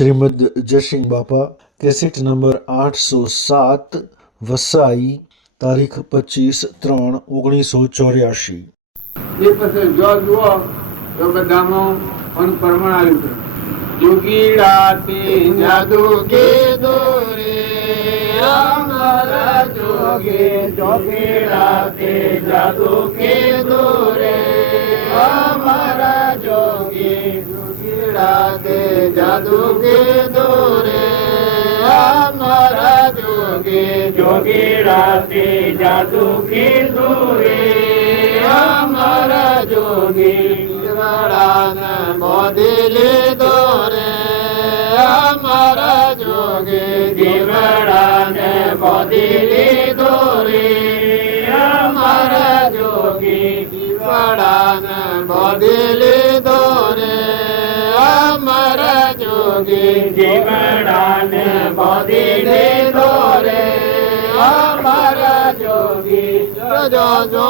શ્રીમદ જયસિંહ બાપા, cassette number 807, Vasai, તારીખ 25/3/1984. એ પછી જો જુઓ તો બધામાં અનુકર્મણ આવ્યું છે. જોગીડા તે જાદુ કે દોરે અમારા જોગે, જોગીડા તે જાદુ કે દોરે અમારા જોગે, જોગીડા તે જાદુ કે દોરે અમારા જોગે, જોગીડા તે જાદુ કે દોરે અમારા જોગી, જીવડાને મોદી લીધો રે અમારા જોગી, જીવડાને મોદી લીધો રે અમારા જોગી, જીવડાને મોદી લીધો રે અમારા જોગી, જીવડાને મોદી લીધો રે અમારા જોગી. જો જો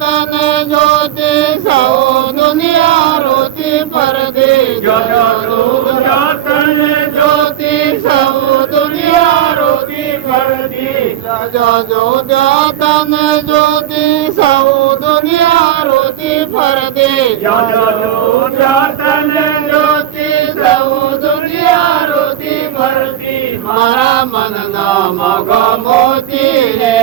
તને જોતે સૌ દુનિયા રોતી પરદી, જો તને જોતી સૌ દુનિયા રોતી પરદી, જો તને જોતી સૌ દુનિયા રોતી પરદી, જો તને જોતી સૌ દુનિયા રોતી પરદી. મારા મનનો મગો મોતી રે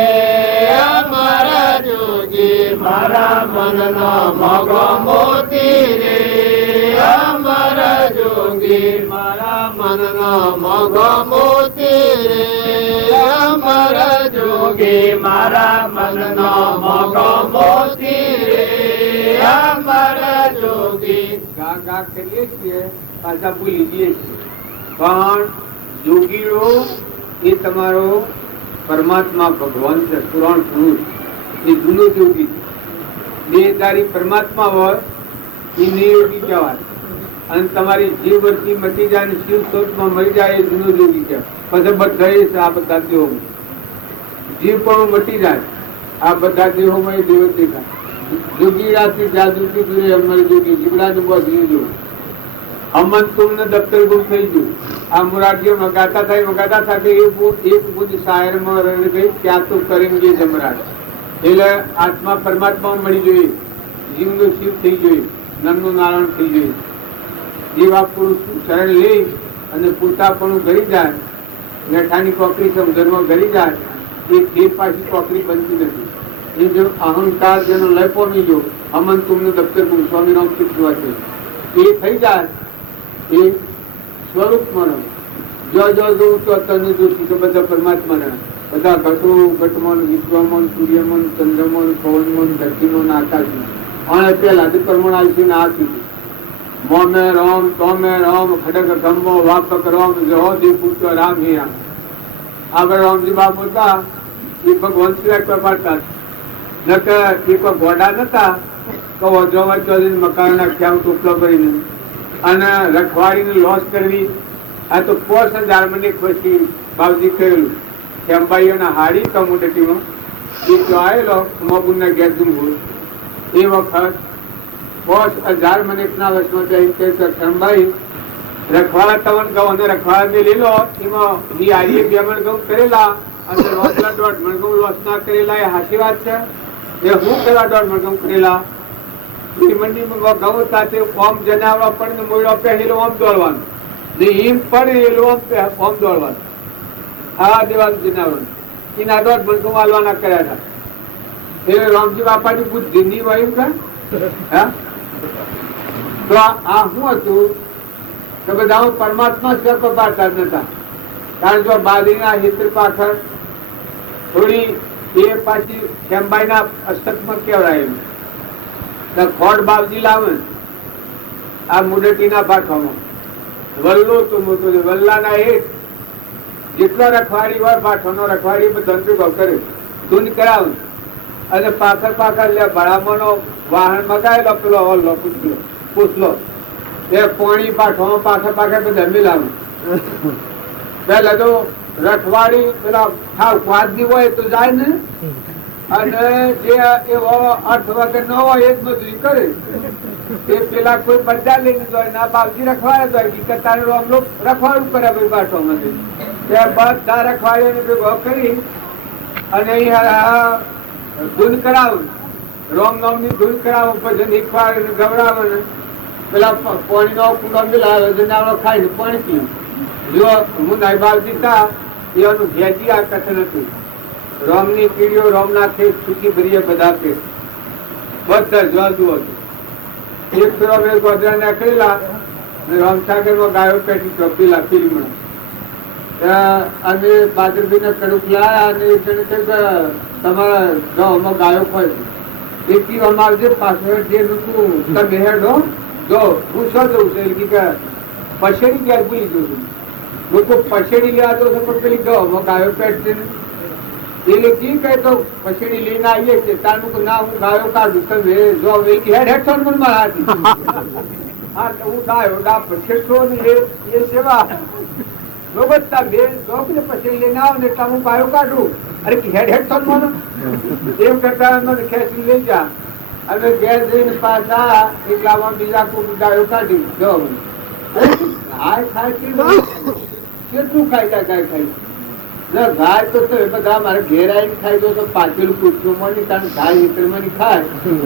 અમારા જોગી, મારા મનનો મગો મોતી રે અમારા જોગી, મારા મનનો મગો મોતી રે અમારા જોગી, મારા મનનો મગો મોતી રે અમારા જોગી. ગા ગા કરીએ છીએ, પાછા ભૂલી જઈએ છીએ, પણ જોગીઓ એ તમારો પરમાત્મા ભગવાન છે, પુરાણ પુરુષ એ જૂનો જોગી છે. દેહધારી પરમાત્મા હોય એ નિયોગી કહેવાય, અને તમારી જીવ વર્તી મટી જાય અને શિવ સ્વરૂપમાં મરી જાય એ જૂનો જોગી કહેવાય. પછી બધા છે આ બધા દેહોમાં જીવ પણ મટી જાય, આ બધા દેહોમાં એ દેવ દેખાય. જોગીરાથી જાદુથી દૂરે અમારી જોગી, જીવડાનું બસ જોયું અમન તુમને દફતર ગુમ થઈ ગયું. આ મુરાદીઓ મગાતા થાય એક બુદ્ધ શાયરમાં રહી ગઈ, ત્યાં તો કરેંગે જમરાટ. એટલે આત્મા પરમાત્મા મળી જોઈએ, જીવનું શિવ થઈ જોઈએ, નરનું નારાયણ થઈ જોઈએ. જીવા પુરુષ શરણ લઈ અને પોતાપણું ઘરી જાય, મેઠાની કોકરી સમજણમાં ઘરી જાય, એ પાછી કોકરી બનતી નથી. એ જો અહંકાર જેનો લય પામી ગયો, અમન તુમને દફતર ગુમ, સ્વામી નામ શીખવા છે, એ થઈ જાય એ સ્વરૂપમાં. જો જોઉં તો તને જોશું તો બધા પરમાત્મા ના બધા ઘટો ઘટમન, વિશ્વમન, સૂર્યમન, ચંદ્રમન, પવનમન, ધરતીમન, આકાશમન અને પેલા પ્રમાણ આવશે ને આ સુધી મોમે રામ તોમે રામ ખડક ખંભો વાપક રામ જહો દી પુત્ર રામ હી રામ. આગળ રામજી બાપ હતા એ ભગવાન સિવાય કપાડતા નકર એ કોઈ ઘોડા નતા તો વજવા ચોરીને મકાન નાખ્યા ટોપલો કરીને અને રખવાડીને લોસ કરવી. આ તો 5000 મને ખુશી બાવજી કહેલું ખેંભાઈઓના હાડી કમ્યુનિટીમાં એ જો આવેલો મોબુના ગેરજુમ હોય એ વખત 5000 મિનિટના વર્ષમાં જઈને કહે કે ખેંભાઈ રખવાડા તવન ગૌ અને રખવાડા મેં લીલો એમાં એ હારીએ 2 મણ ઘઉં કરેલા અને રોટલા 1.5 મણ ઘઉં લોસ ના કરેલા. એ હાચી વાત છે. એ હું કેવા 1.5 મણ ઘઉં કરેલા એ મંડીમાં ઘઉં હતા તે ઓમ જનાવવા પણ મોયડો પહેરેલો ઓમ દોડવાનું ને એમ પડે એ લોમ ઓમ દોડવાનું. હા દેવાનું જનાવવાનું એના 1.5 મણ ઘઉં હાલવાના કર્યા હતા. એ રામજી બાપાની બુદ્ધિ ની વયું કે હા તો આ શું હતું કે બધા પરમાત્મા સ્વ પાડતા જ નતા. કારણ જો બાલીના હિત્ર પાછળ થોડી એ પાછી ખેંભાઈના અસ્તકમાં કેવડાયેલું ખોડ બાવજી લાવે આ મુડટીના પાઠવામાં વલ્લો તો મોટો છે. વલ્લાના એક જેટલો રખવાડી હોય પાઠવાનો રખવાડી ધંધો કરે ધૂન કરાવે અને પાછળ લે ભણામણો વાહન મગાવેલો પેલો હલ્લો પૂછલો એ પોણી પાઠવામાં પાછળ બધા મિલાવે. પેલા તો રખવાડી પેલા ખાવ વાદની હોય તો જાય ને અને જે એવો અર્થ વગર ન હોય એ જ મજૂરી કરે તે પેલા કોઈ બદલા લઈને જાય ના બાપજી રખવાડે જાય કે તારે રોમલો રખવાડું કરે ભાઈ બાટો માંથી ત્યાં બધા રખવાડીને ભેગો કરી અને અહીંયા ધૂન કરાવું રોમ નામ ની ધૂન કરાવું પછી નીકવાડે ગવડાવે ને પેલા પાણી નો કુંડો મિલાવે જનાવડો ખાઈને પાણી પીવું જો હું નાઈ બાપજી હતા એનું ઘેજી આ કથન હતું રોમ ની કીડીઓ રોમ ના થઈ છૂટી ભરીએ બધા પે બધા જોવાતું હતું એક ફેરો મેં ગોધરા નાખેલા રામસાગર માં ગાયો પેટી ચોપીલા ફિલ્મ અને બાદરબી ને કડુક લાયા અને તમારા ગામમાં ગાયો હોય એક અમારે પાછળ જે તમે હેડો જો હું શું જઉં છું કે પછેડી ક્યારે ભૂલી જઉં છું લોકો પછેડી લેવા તો પણ પેલી ગામમાં ગાયો પેટ છે ને એટલે કી કહે તો પછેડી લઈને આવીએ છીએ તારું ના હું ગાયો કાઢું તમે જો હેડ હેડસો પણ મારા હતી હા તો હું ગાયો ડા પછેડશો ને એ સેવા રોબતા બે જોક ને પછેડી લઈને આવ ને એટલે હું ગાયો કાઢું અરે હેડ હેડસો મને એમ કરતા મને ખેંચી લઈ જા અને ઘેર જઈને પાછા એકલામાં બીજા કોઈ ગાયો કાઢી જો હાય ખાય કેટલું ખાઈ જાય ગાય ખાઈ ગાય તો બધા મારે ઘેર આવીને ખાઈ દો તો પાછળ પૂછો મળી કારણ ગાય એકરમાં ખાય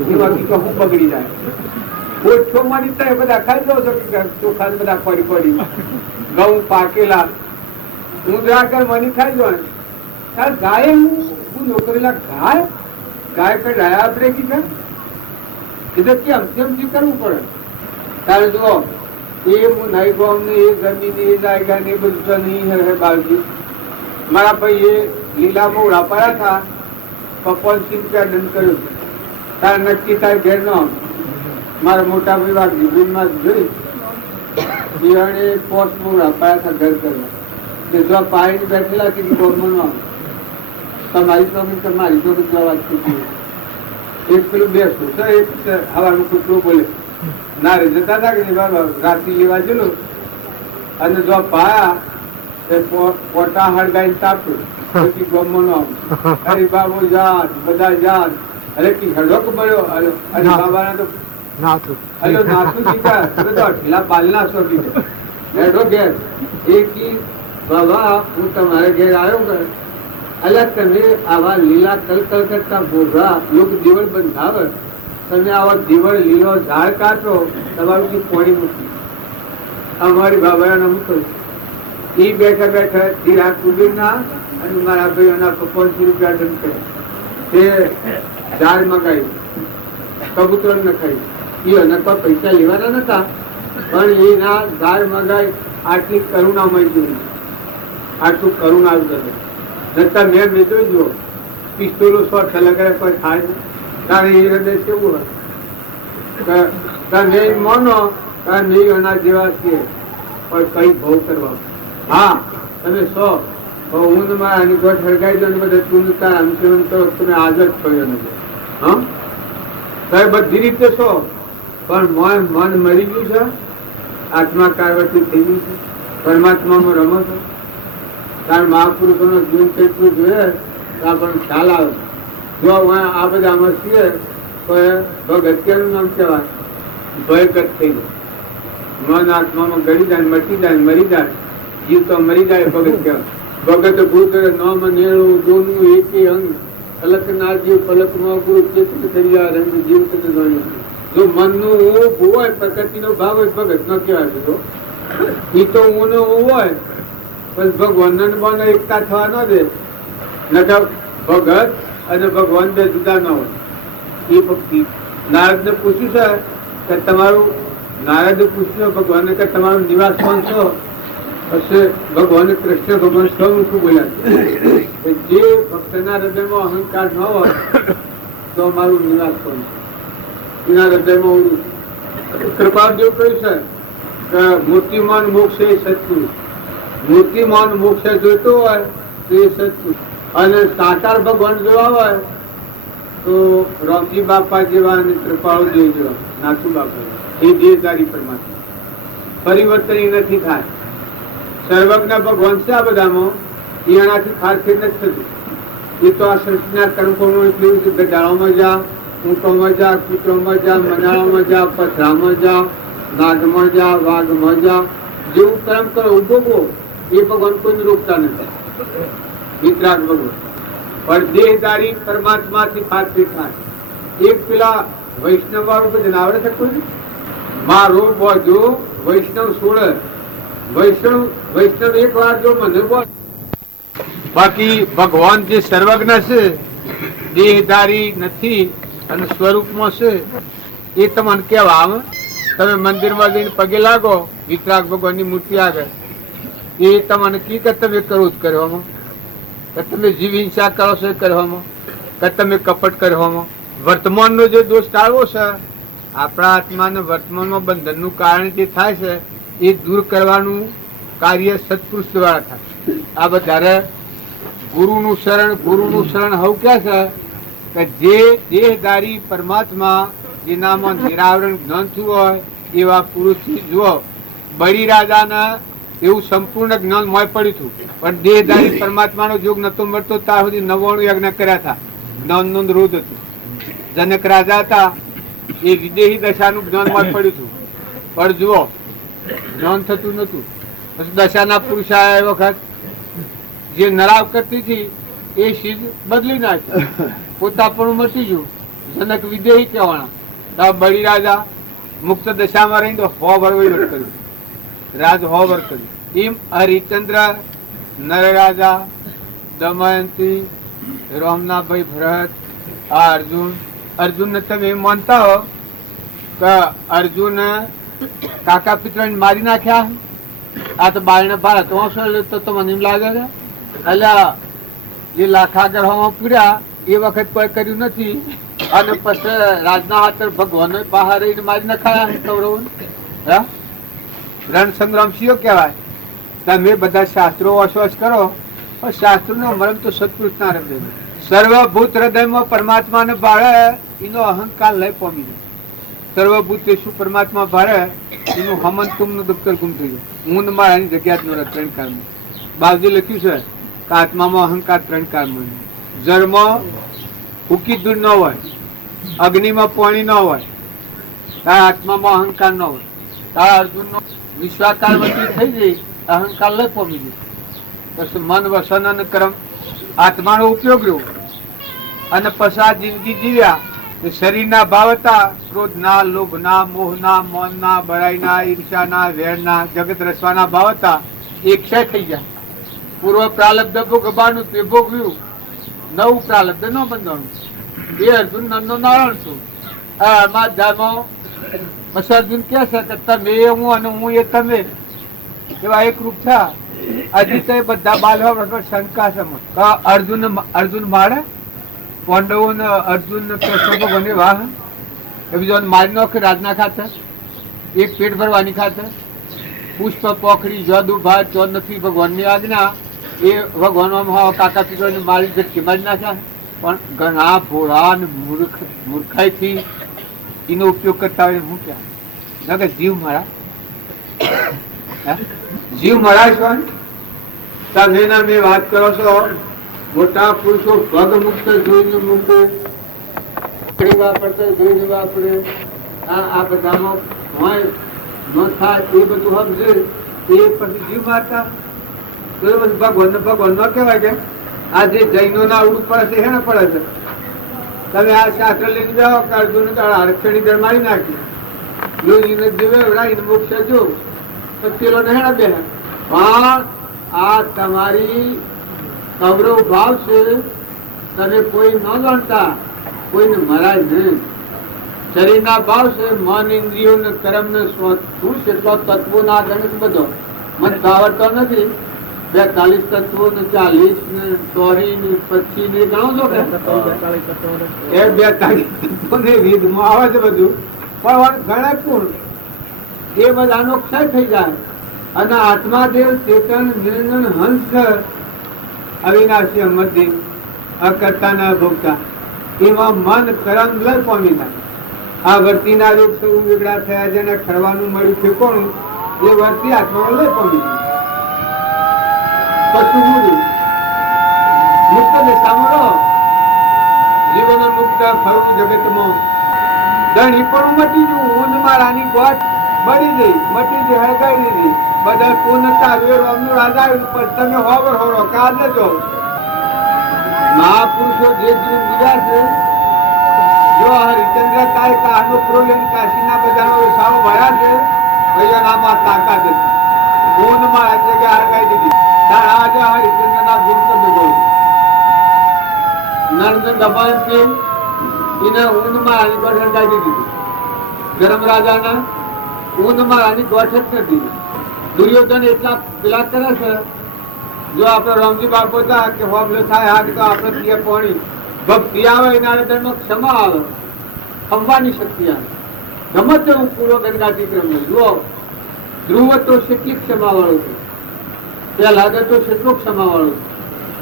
એમાં હું બગડી જાય પૂછો મળી તો બધા ખાઈ દો છો ચોખા બધા પડી પડી ઘઉં પાકેલા હું કર મની ખાઈ દો કારણ ગાય હું નોકરેલા ગાય ગાય કઈ રહ્યા આપણે કી એટલે કેમ કેમથી કરવું પડે તારે જુઓ એ હું નહીં ગોમ ને એ જમીન એ જાયગા ને એ બધું નહીં હે બાળજી મારા ભાઈ એ લીલા મોડા પડ્યા હતા પપ્પા સિંહ દંડ કર્યો તારે નક્કી થાય ઘેર નો મારા મોટા ભાઈ વાગી ગુણમાં જોઈ બિયાણે પોસ્ટ મોડા પડ્યા હતા ઘર કરવા કે જો પાણી બેઠેલા કે ગોમમાં તમારી ચોકી તમારી ચોકી જવા એક પેલું બેસું તો એક હવાનું કૂતરું બોલે ના રે જતા હતા કે બાબા રાત્રિ લેવા ગયેલું અને જો પાયા પોટા હળગાઈ તાપ્યું ગમવાનો અરે બાબુ જાત બધા જાત અરે કી હડોક મળ્યો અરે બાબાના તો હલો નાથું શીખા બધા ઢીલા પાલના સોટી હેડો ઘેર એ કી બાબા હું તમારે ઘેર આવ્યો કર અલ્યા તમે આવા લીલા કલકલ કરતા ભોગા લોક દીવડ બંધાવે તમે આવા દીવડ લીલો ઝાડ કાઢો તમારું જે પોણી મૂકી અમારી બાબાના મૂકો એ બેઠા બેઠા ધીરા કુબીરના અને મારા ભાઈઓના 500 રૂપિયા દંડ કરે તે ઝાડ મગાવ્યું કબૂતર ન ખાઈ એ નકા પૈસા લેવાના નતા પણ એના ઝાડ મગાઈ આટલી કરુણામય જોઈ આટલું કરુણા આવ્યું નતા મેં જોઈ જો પિસ્તોલો શોટ લગાડે કોઈ થાય તારે એ હૃદય કેવું હોય નહીં મોનો નહીં એના જેવા છીએ પણ કઈ ભાવ કરવા હા તમે સો હું આની ગોઠ હળગાઈ દો ને બધા તું તાર અનુસરણ કરો તમે આજ જ થયો નથી હા સાહેબ બધી રીતે સો પણ મન મરી ગયું છે આત્મા કારવટી થઈ ગયું છે પરમાત્મામાં રમો છો કારણ મહાપુરુષોનો જીવન કેટલું જોઈએ તો આપણને ખ્યાલ આવે જો આ બધા આમાં છીએ તો ભગત્યાનું નામ કહેવાય ભયગત થઈ જાય મન આત્મામાં ગળી જાય મટી જાય મરી જાય જીવ તો મરી જાય ભગત કહેવાય ભગત ભૂત નોમ નેળું દોનું એકે અંગ અલક ના જીવ પલકમાં ગુરુ ચેતન થઈ જાય રંગ જીવ તને જાણ્યું જો મનનું ઊભ હોય પ્રકૃતિનો ભાવ હોય ભગત ન કહેવાય તો એ તો ઊનો હોય પણ ભગવાન બને એકતા થવા ન દે નકર ભગત અને ભગવાન બે જુદા ન હોય એ ભક્તિ નારદ ને પૂછ્યું છે કે તમારું નારદ પૂછ્યું ભગવાન કે તમારું નિવાસ કોણ છો પછી ભગવાન કૃષ્ણ ભગવાન સ્વમુખું બોલ્યા છે જે ભક્તના હૃદયમાં અહંકાર ન હોય તો અમારું નિવાસ કોણ છે એના હૃદયમાં કૃપાદેવ કહ્યું છે કે મૂર્તિમાન મોક્ષ એ સત્ય મૂર્તિમાન મોક્ષ જોઈતો હોય તો એ સત્ય અને સાકાર ભગવાન જોવા હોય તો રામજી બાપા જેવા અને કૃપાળુ દેવ જેવા નાથુ બાપા એ દેહધારી પરમાત્મા પરિવર્તન એ નથી થાય સર્વજ્ઞ ભગવાન છે આ બધામાં એનાથી ખારખેર નથી થતું એ તો આ સૃષ્ટિના કર્મોનું એટલું છે ગડાળામાં જા ઊંટોમાં જા, કૂતરોમાં જા, મનાળામાં જા, પથરામાં જા, નાગમાં જા, વાઘમાં જા, જેવું કર્મ કરો ઉભોગવો એ ભગવાન કોઈને રોકતા નથી. વિતરાગ ભગવાન પણ દેહધારી પરમાત્માથી પાત્રી થાય. એક પેલા વૈષ્ણવ વાળું બધું આવડે છે કોઈ મારો બોજો વૈષ્ણવ છોડે વૈષ્ણવ એક વાર જો મને બોલ. બાકી ભગવાન જે સર્વજ્ઞ છે દેહધારી નથી અને સ્વરૂપમાં છે એ તમને કેવા આવે. તમે મંદિરમાં જઈને પગે લાગો વિતરાગ ભગવાનની મૂર્તિ આગળ એ તમને કી કે તમે કરવું જ કરવામાં કે તમે જીવ હિંસા કરો છો એ કરવામાં કે તમે કપટ કરવામાં વર્તમાનનો જે દોષ ટાળવો છે આપણા આત્માને વર્તમાનમાં બંધનનું કારણ જે થાય છે એ દૂર કરવાનું કાર્ય સત્પુરુષ દ્વારા થાય. આ બધા ગુરુનું શરણ હવ ક્યાં છે કે જે દેહધારી પરમાત્મા જેનામાં નિરાવરણ જ્ઞાન થયું હોય એવા પુરુષથી જુઓ. બળી રાજાના એવું સંપૂર્ણ જ્ઞાન મોય પડ્યું હતું પણ દેહધારી પરમાત્માનો જોગ નતો મળતો ત્યાં સુધી 99 યજ્ઞ કર્યા હતા. જ્ઞાનનું રોધ હતું. જનક રાજા હતા એ વિદેહી દશાનું જ્ઞાન મોય પડ્યું હતું પણ જુઓ જ્ઞાન થતું નતું. પછી દશાના પુરુષા એ વખત જે નરાવ કરતી હતી એ શીજ બદલી નાખી પોતાપણું મટી ગયું. જનક વિદેહી કહેવાના. બળી રાજા મુક્ત દશામાં રહીને 100 વર્ષ વહીવટ કર્યું. રાજ 100 વર્ષ કર્યું. એમ હરિચંદ્ર નરરાજા દમયંતી રોમનાભાઈ ભરત આ અર્જુનને તમે એમ માનતા હો કે અર્જુન કાકા પિત્રોને મારી નાખ્યા. આ તો બાળને ભારત તો મને એમ લાગે છે એટલે એ લાખાગર હોવા પૂર્યા એ વખત કોઈ કર્યું નથી અને પછી રાજના હાથર ભગવાન બહાર રહીને મારી નખાયા કૌરવ. રણ સંગ્રામ શિયો કહેવાય. તમે બધા શાસ્ત્રો અશ્વાસ કરો પણ શાસ્ત્રોનો મરમ તો સત્પુરુષ ના હૃદય. સર્વભૂત હૃદયમાં પરમાત્માને ભાળે એનો અહંકાર લઈ પામી જાય. સર્વભૂત શું પરમાત્મા ભાળે એનું હમન તુમનું દફતર ગુમ થઈ જાય. ઊંઘ માં એની જગ્યા જ ન રહે. 3 કાળમાં બાવજી લખ્યું છે કે આત્મામાં અહંકાર 3 કાળમાં. જળમાં હુકી દૂર ન હોય, અગ્નિમાં પાણી ન હોય, તારા આત્મામાં અહંકાર ન હોય. તારા અર્જુનનો વિશ્વાકાર વતી થઈ ગઈ અહંકાર લઈ પામી ગઈ. પછી મન વસન અને કર્મ આત્માનો ઉપયોગ રહ્યો અને પછી આ જિંદગી જીવ્યા. શરીરના ભાવ હતા ક્રોધના, લોભના, મોહના, મૌનના, બળાઈના, ઈર્ષાના, વેરના, જગત રસવાના ભાવ હતા. એક ક્ષય થઈ ગયા. પૂર્વ પ્રાલબ્ધ ભોગવવાનું તે ભોગવ્યું. નવું પ્રાલબ્ધ ન બંધાણું. એ અર્જુન નંદનો નારાયણ છું. અર્જુન કે છે કે તમે હું અને હું એ તમે એવા એક રૂપ થયા. હજી તો બધા બાલવા વગર શંકા છે. અર્જુન મારે પાંડવો ને અર્જુન કૃષ્ણ ભગવાન વાહ એ બીજો મારી નાખે રાજના ખાતે એક પેટ ભરવાની ખાતે પુષ્પ પોખરી જદ ઉભા ચો નથી ભગવાનની આજ્ઞા એ ભગવાન કાકા પિત્રોને મારી ઝટકી મારી નાખ્યા. પણ ઘણા ભોળા ને મૂર્ખાઈથી એનો ઉપયોગ કરતા હોય. હું ક્યાં કે જીવ મારા છો તમે મેં વાત કરો છો. મોટા પુરુષો ભગ મુક્ત જોઈને મૂકે વાપરતા જોઈને વાપરે. આ બધામાં હોય ન થાય એ બધું સમજે એ પછી જીવ મારતા ભગવાન ન કહેવાય કે આ જે જૈનો ના અવડું પડે છે એને પડે છે. તમે આ શાસ્ત્ર લઈને જાઓ કે અર્જુન આરક્ષણી દર મારી નાખી યોજીને જીવે મોક્ષ જો તો પેલો નહેણા બે પણ આ તમારી કૌરવ ભાવ છે. તમે કોઈ ન જાણતા કોઈને મરાય નહીં. શરીરના ભાવ છે. મન ઇન્દ્રિયો ને કર્મ ને શું છે તત્વો ના ગણિત બધો મન ભાવતો નથી. 42 તત્વો ને 40 ને 100 ને 25 ને ગણો છો કે એ 42 તત્વો ને વિધમાં આવે છે બધું પણ ગણે પૂર્ણ એ બધાનો ક્ષય થઈ જાય. અને આત્માદેવ ચેતન નિરંજન હંસ અવિનાશી અમરદેવ અકર્તા ન ભોગતા એમાં મન કરમ લઈ પામી જાય. આ વર્તીના રોગ સૌ વેગળા થયા જેને ખરવાનું મળ્યું છે કોણ એ વર્તી આત્મામાં લઈ પામી જાય. પછી મુક્ત દશામાં રહો જીવન મુક્ત ફરું જગતમાં ધણી પણ મટી ગયું ઊન મારાની ગોઠ બળી ગઈ મટી ગઈ હળગાઈ દીધી બધા પૂર્ણતા વેર અમનું રાજા પણ તમે હોવર હોરો કાલ નતો મહાપુરુષો જે જીવ ગુજ્યા છે જો હરિચંદ્ર કાય કાનો પ્રોલેન કાશીના બધાનો સાવ ભયા છે ભૈયા નામાં તાકાત હતી ઊન માં એટલે કે હળગાઈ દીધી તાર આજે હરિચંદ્રના ગુણ તો ભેગો નર્દ દબાણથી એને ઊનમાં આની ગોઠ હળગાઈ દીધી ગરમ રાજાના ઊનમાં આની ગોઠ જ નથી દુર્યોધન એટલા પેલા કરે છે જો આપણે રામજી બાપુ હતા કે હોબલો થાય હાથ તો આપણે ત્યાં પાણી ભક્તિ આવે એના હૃદયમાં ક્ષમા આવે ખંભાની શક્તિ આવે ગમે તેવું પૂર્વ ગંગાથી ક્રમ જુઓ ધ્રુવ તો કેટલી ક્ષમા વાળો છે ત્યાં લાગે તો કેટલો ક્ષમા વાળો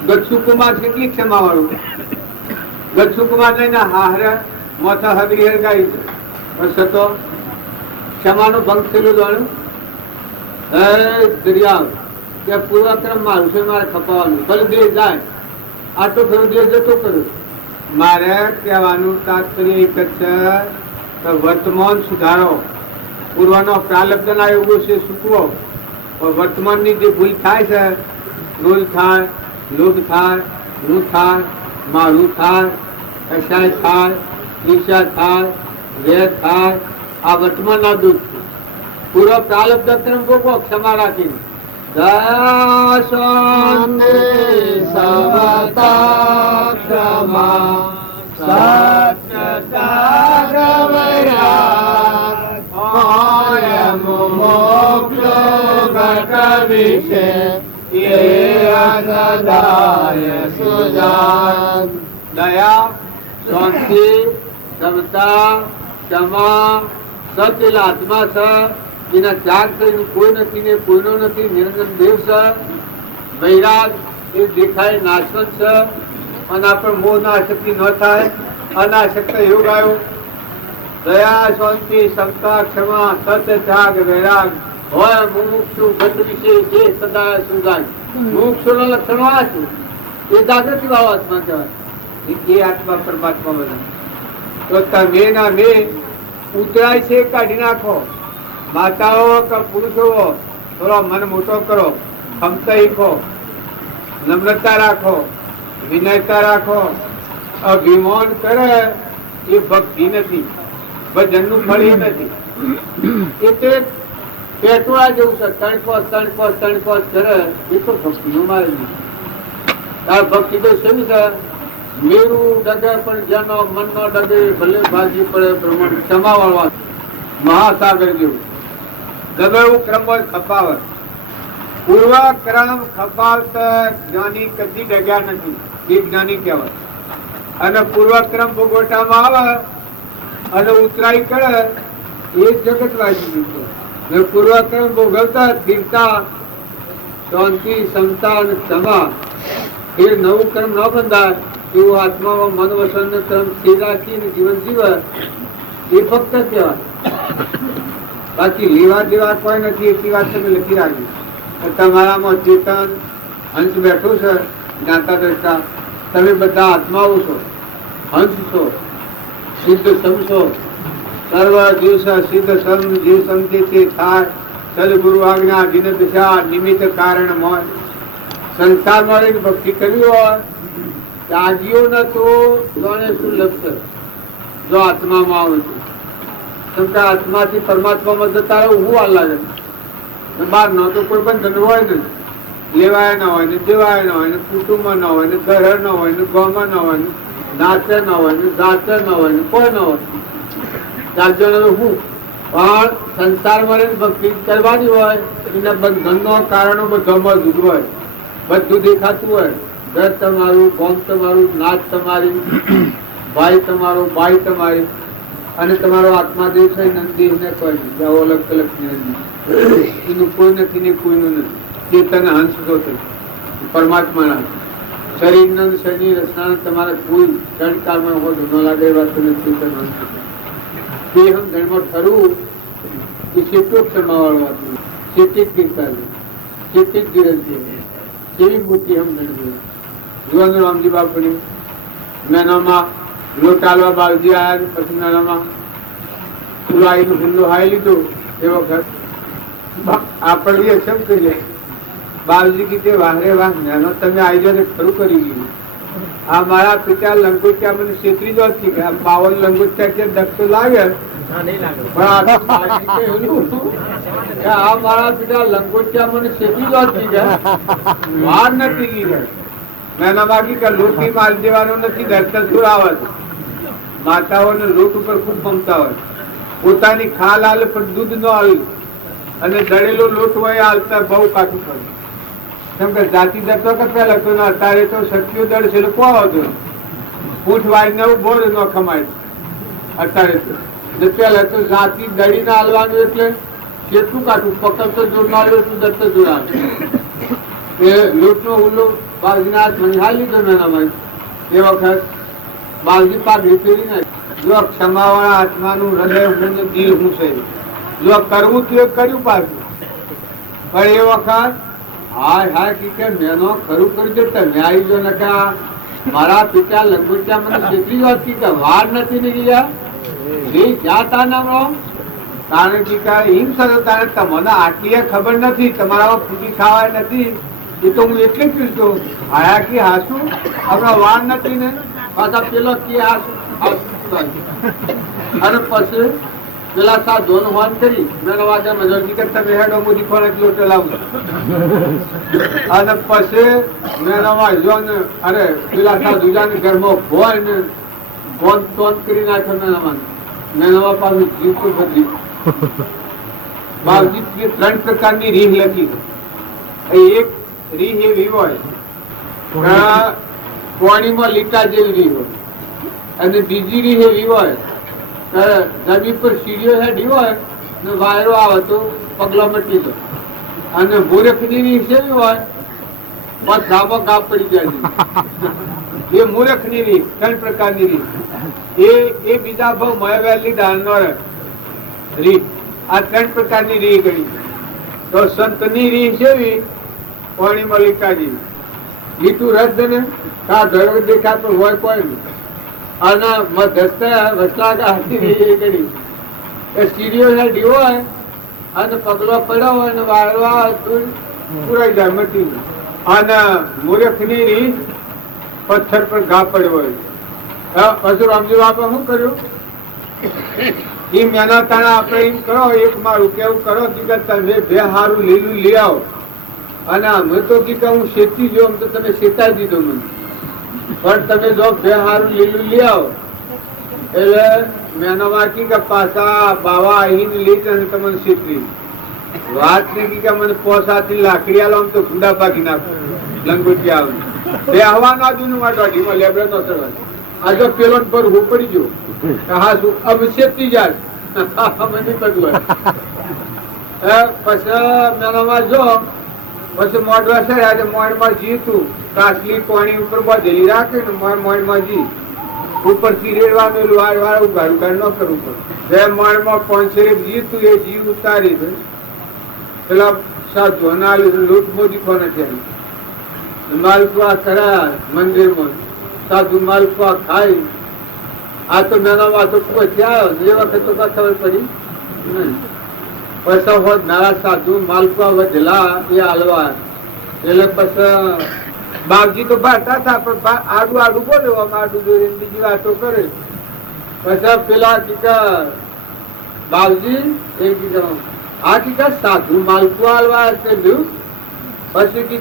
છે ગચ્છુ કુમાર કેટલી ક્ષમા વાળો છે ગચ્છુ કુમાર ને હારે મોથા હગરી હરગાઈ છે બસ તો ક્ષમાનો ભંગ થયેલો જાણ્યું દરિયા કે પૂર્વક્રમ મારું છે મારે ખપાવાનું ભલે દેહ જાય આટલો ખરો દેહ જતો કર્યો મારે કહેવાનું તાત્પર્ય એક જ છે કે વર્તમાન સુધારો પૂર્વનો પ્રાલબ્ધના યોગો છે સૂકવો વર્તમાનની જે ભૂલ થાય છે ક્રોધ થાય લોભ થાય હું થાય મારું થાય કશાય થાય ઈર્ષા થાય વેર થાય આ વર્તમાનના દુઃખ છે પૂર્વ પ્રાલબ્ધ ક્રમ ભોગવો ક્ષમા રાખીને શાંતિ સમતા ક્ષમા સત્યતા ગવયા મોક્ષ ઘટ વિશે સદાય સુજાન દયા શાંતિ સમતા ક્ષમા સત્ય આત્મા છે એના ત્યાગ કરીને કોઈ નથી ને કોઈનો નથી નિરંજન દેવ છે વૈરાગ એ દેખાય નાશવંત છે અને આપણે મોહ ના આસક્તિ ન થાય અનાશક્ત યોગ આવ્યો દયા શાંતિ સમતા ક્ષમા સત્ય ત્યાગ વૈરાગ હોય મુમુક્ષુ ઘટ વિશે જે સદા સુજાય મુમુક્ષુ ના લક્ષણો આ છે એ જાગૃતિ ભાવ આત્મા કહેવાય એ આત્મા પરમાત્મા બધા તો તમે ના મેં ઉતરાય છે કાઢી નાખો માતાઓ કે પુરુષો થોડો મન મોટો કરો ક્ષમતા શીખો નમ્રતા રાખો વિનયતા રાખો અભિમાન કરે એ ભક્તિ નથી ભજનનું ફળ એ નથી એટલે પેટવા જેવું છે ત્રણ પોસ કરે એ તો ભક્તિનું મારે નહીં આ ભક્તિ તો શું છે મેરું ડગે પણ જેનો મનનો ડગે ભલે ભાજી પડે પ્રમાણ ક્ષમા વાળવા મહાસાગર જેવું ગમે એવું ક્રમ હોય ખપાવત પૂર્વ ક્રમ ખપાવત જ્ઞાની કદી ડગ્યા નથી એ જ્ઞાની કહેવાય અને પૂર્વ ક્રમ ભોગવટામાં આવે અને ઉતરાઈ કરે એ જગત વાંચી છે પૂર્વ ક્રમ ભોગવતા સ્થિરતા શાંતિ ક્ષમતા અને ક્ષમા એ નવું ક્રમ ન બંધાય એવું આત્મામાં મન વસન ક્રમ સ્થિર રાખીને જીવન જીવે એ ફક્ત કહેવાય બાકી લેવા દેવા કોઈ નથી એટલી વાત તમે લખી રાખી તમારામાં ચેતન હંસ બેઠો છે જ્ઞાતા દ્રષ્ટા તમે બધા આત્માઓ છો હંસ છો સિદ્ધ સમ છો સર્વ દિવસ સિદ્ધ સમ જે સમજે તે થાય સદગુરુ આજ્ઞા દિન દિશા નિમિત્ત કારણ મોય સંસારમાં રહીને ભક્તિ કરવી હોય ત્યાગીઓ ન તો જાણે શું લખશે જો આત્મામાં આવે છે કેમ કે આત્માથી પરમાત્મામાં જતા રહે હું આ લાગે બહાર ન તો કોઈ બંધન હોય ને લેવાય ના હોય ને દેવાય ના હોય ને કુટુંબમાં ના હોય ને ઘર ના હોય ને ગામમાં ના હોય ને નાચે ના હોય ને જાતે ના હોય ને કોઈ ના હોય 4 જણ હું પણ સંસારમાં રહીને ભક્તિ કરવાની હોય એના બંધનનો કારણો બધામાં જુદું હોય બધું દેખાતું હોય ઘર તમારું ગામ તમારું નાચ તમારી ભાઈ તમારો ભાઈ તમારી અને તમારો આત્મા દેવ છે નંદી ને કોઈ નહીં અલગ અલગ એનું કોઈ નથી ને કોઈનું નથી ચેતન હંસ તો પરમાત્માના શરીર નંદ શરીર રચના તમારા કોઈ ક્ષણકાળમાં હોય ન લાગે વાત ચેતન હંસ તે હમ ગણમાં ઠરવું એ ચેતો ક્ષમા વાળું ચેતિત ગીરતા ચેતિત ગીરજ એવી મૂર્તિ હમ ગણવી જુવાનું રામજી બાપુની મેનામાં લોટ આલવા બાવજી આયા ને પછી નાનામાં ફુલાઈનું ફુલ્લું હાઈ લીધું એ વખત આપણે કેમ કરીએ બાવજી કીધે વાહરે વાહ નાનો તમે આવી જાઓ ખરું કરી ગયું આ મારા પિતા લંગોટિયા મને છેતરી જ હતી કે આ 52 લંગોટિયા કે દખતો લાગે પણ આ મારા પિતા લંગોટિયા મને છેતરી જ હતી કે વાર નથી ગઈ નાના બાકી કે લોટની માલ દેવાનો નથી દર્શન સુરાવે માતાઓને લોટ ઉપર ખૂબ મમતા હોય પોતાની ખાલ હાલે પણ દૂધ ન આવે અને દળેલો લોટ હોય હાલતા બહુ કાઠું પડે કેમ કે જાતિ દર તો કપેલ હતો ને અત્યારે તો સત્યો દર છે લોકો હતો ફૂટ વાળીને એવું બોર ન ખમાય અત્યારે તો પેલા તો જાતિ દળીને હાલવાનું એટલે કેટલું કાઠું પકડતો જોર ના લો તું દત્ત જોર એ લોટનો હુલ્લો બાવજીના હાથ હાલી લીધો નાનામાં એ વખત બાવજી પાઘડી ફેરી નાખી જો ક્ષમાવાળા આત્માનું હૃદય હું ને દિલ હું છે જો કરવું તો એ કર્યું પાછું પણ એ વખત હાય હાય કે મેનો ખરું કરજો તમે આવી જો નકા મારા પિતા લંગોટિયા મને જેટલી વાત કે વાર નથી ને ગયા એ જ્યાં તા નામ રહો કારણ કે હિમ સર તારે તમને આટલી ખબર નથી તમારામાં ફૂટી ખાવાય નથી એ તો હું એટલે જ છું આયા કે હાસું આપણા વાર નથી ને પાછા પેલો કે હાસું અને પછી પેલા સાધુ હોન કરી મેં વાગે મજોરી કે તમે હેડો મોદી ફોન લોટ લાવું અને પછી મેં વાંચ્યો ને અરે પેલા સાધુ જાને ઘરમાં ભોય ને ફોન ટોન કરી નાખ્યો મેં નવા પાછું જીવ તો બદલી બાવજી 3 પ્રકારની રીહ લખી એક રીહ એવી હોય પાણીમાં લીટા જેવી રીહ હોય અને બીજી રીહ એવી હોય જમીન પર સીડીઓ હેડી હોય ને વાયરો આવે તો પગલા મટી જાય અને મૂર્ખની રીહ જેવી હોય બસ ધાબો ગાપ પડી જાય એ મૂર્ખની રીહ 3 પ્રકારની રીહ એ બીજા ભાવ મયવેલી દાનનો રીહ આ 3 પ્રકારની રીહ ગણી તો સંતની રીહ જેવી પાણી મલિકા જેવી લીટું રદ ને કા ઘર દેખા તો હોય કોઈ નહીં અને મધ્યસ્થ વસલાગા હતી રીહ ગણી એ સીડીઓ હેડી હોય અને પગલો પડ્યો હોય ને વાયરો આવે તો પુરાઈ જાય મટી અને મૂર્ખની રીહ પથ્થર પર ઘા પડ્યો હોય પછી રામજી બાપા શું કર્યું એ મેના તાણા આપણે એમ કરો એક મારું કેવું કરો કે તમે બે હારું લીલું લઈ આવો અને અમે તો કે હું શેતી જો તો તમે શેતાઈ દીધો મને પણ તમે જો બે હારું લીલું લઈ આવો એટલે મેના વાંચી કે પાછા બાવા અહીં લઈ અને તમને શેતરી વાત ને કે મને પોસાથી લાકડી આલો તો ગુંડા પાકી નાખો લંગોટી આવે બે હવાના જૂનું માટે ઢીમો લેબડો નો ચડવા આજે પેલો પર હું પડી ગયો હા શું અબ શેતી જાય મને પગલું પછી મેનામાં જો પછી મોડવા છે આજે મોડમાં જીતું કાસલી પાણી ઉપર બધેલી રાખે ને મોડમાં જી ઉપરથી રેડવાનું વાળ વાળ ઉઘાડ ઉઘાડ ન કરવું પડે બે મોડમાં 500 જીતું એ જીવ ઉતારી દે પેલા સાધુ લૂંટ મોદી કોને છે માલપુઆ કરા મંદિરમાં સાધુ માલપુઆ ખાઈ આ તો નાનામાં તો કોઈ થયા એ વખત તો ખબર પડી પૈસા હોત નારા સાધુ માલપુઆ વધેલા એ હાલવા એટલે પછી બાપજી તો ભરતા હતા પણ આડું આડું બોલ્યો આડું જોઈને બીજી વાતો કરે પછી પેલા કીધા બાપજી એ કીધા આ કીધા સાધુ માલપુઆ હાલવા પછી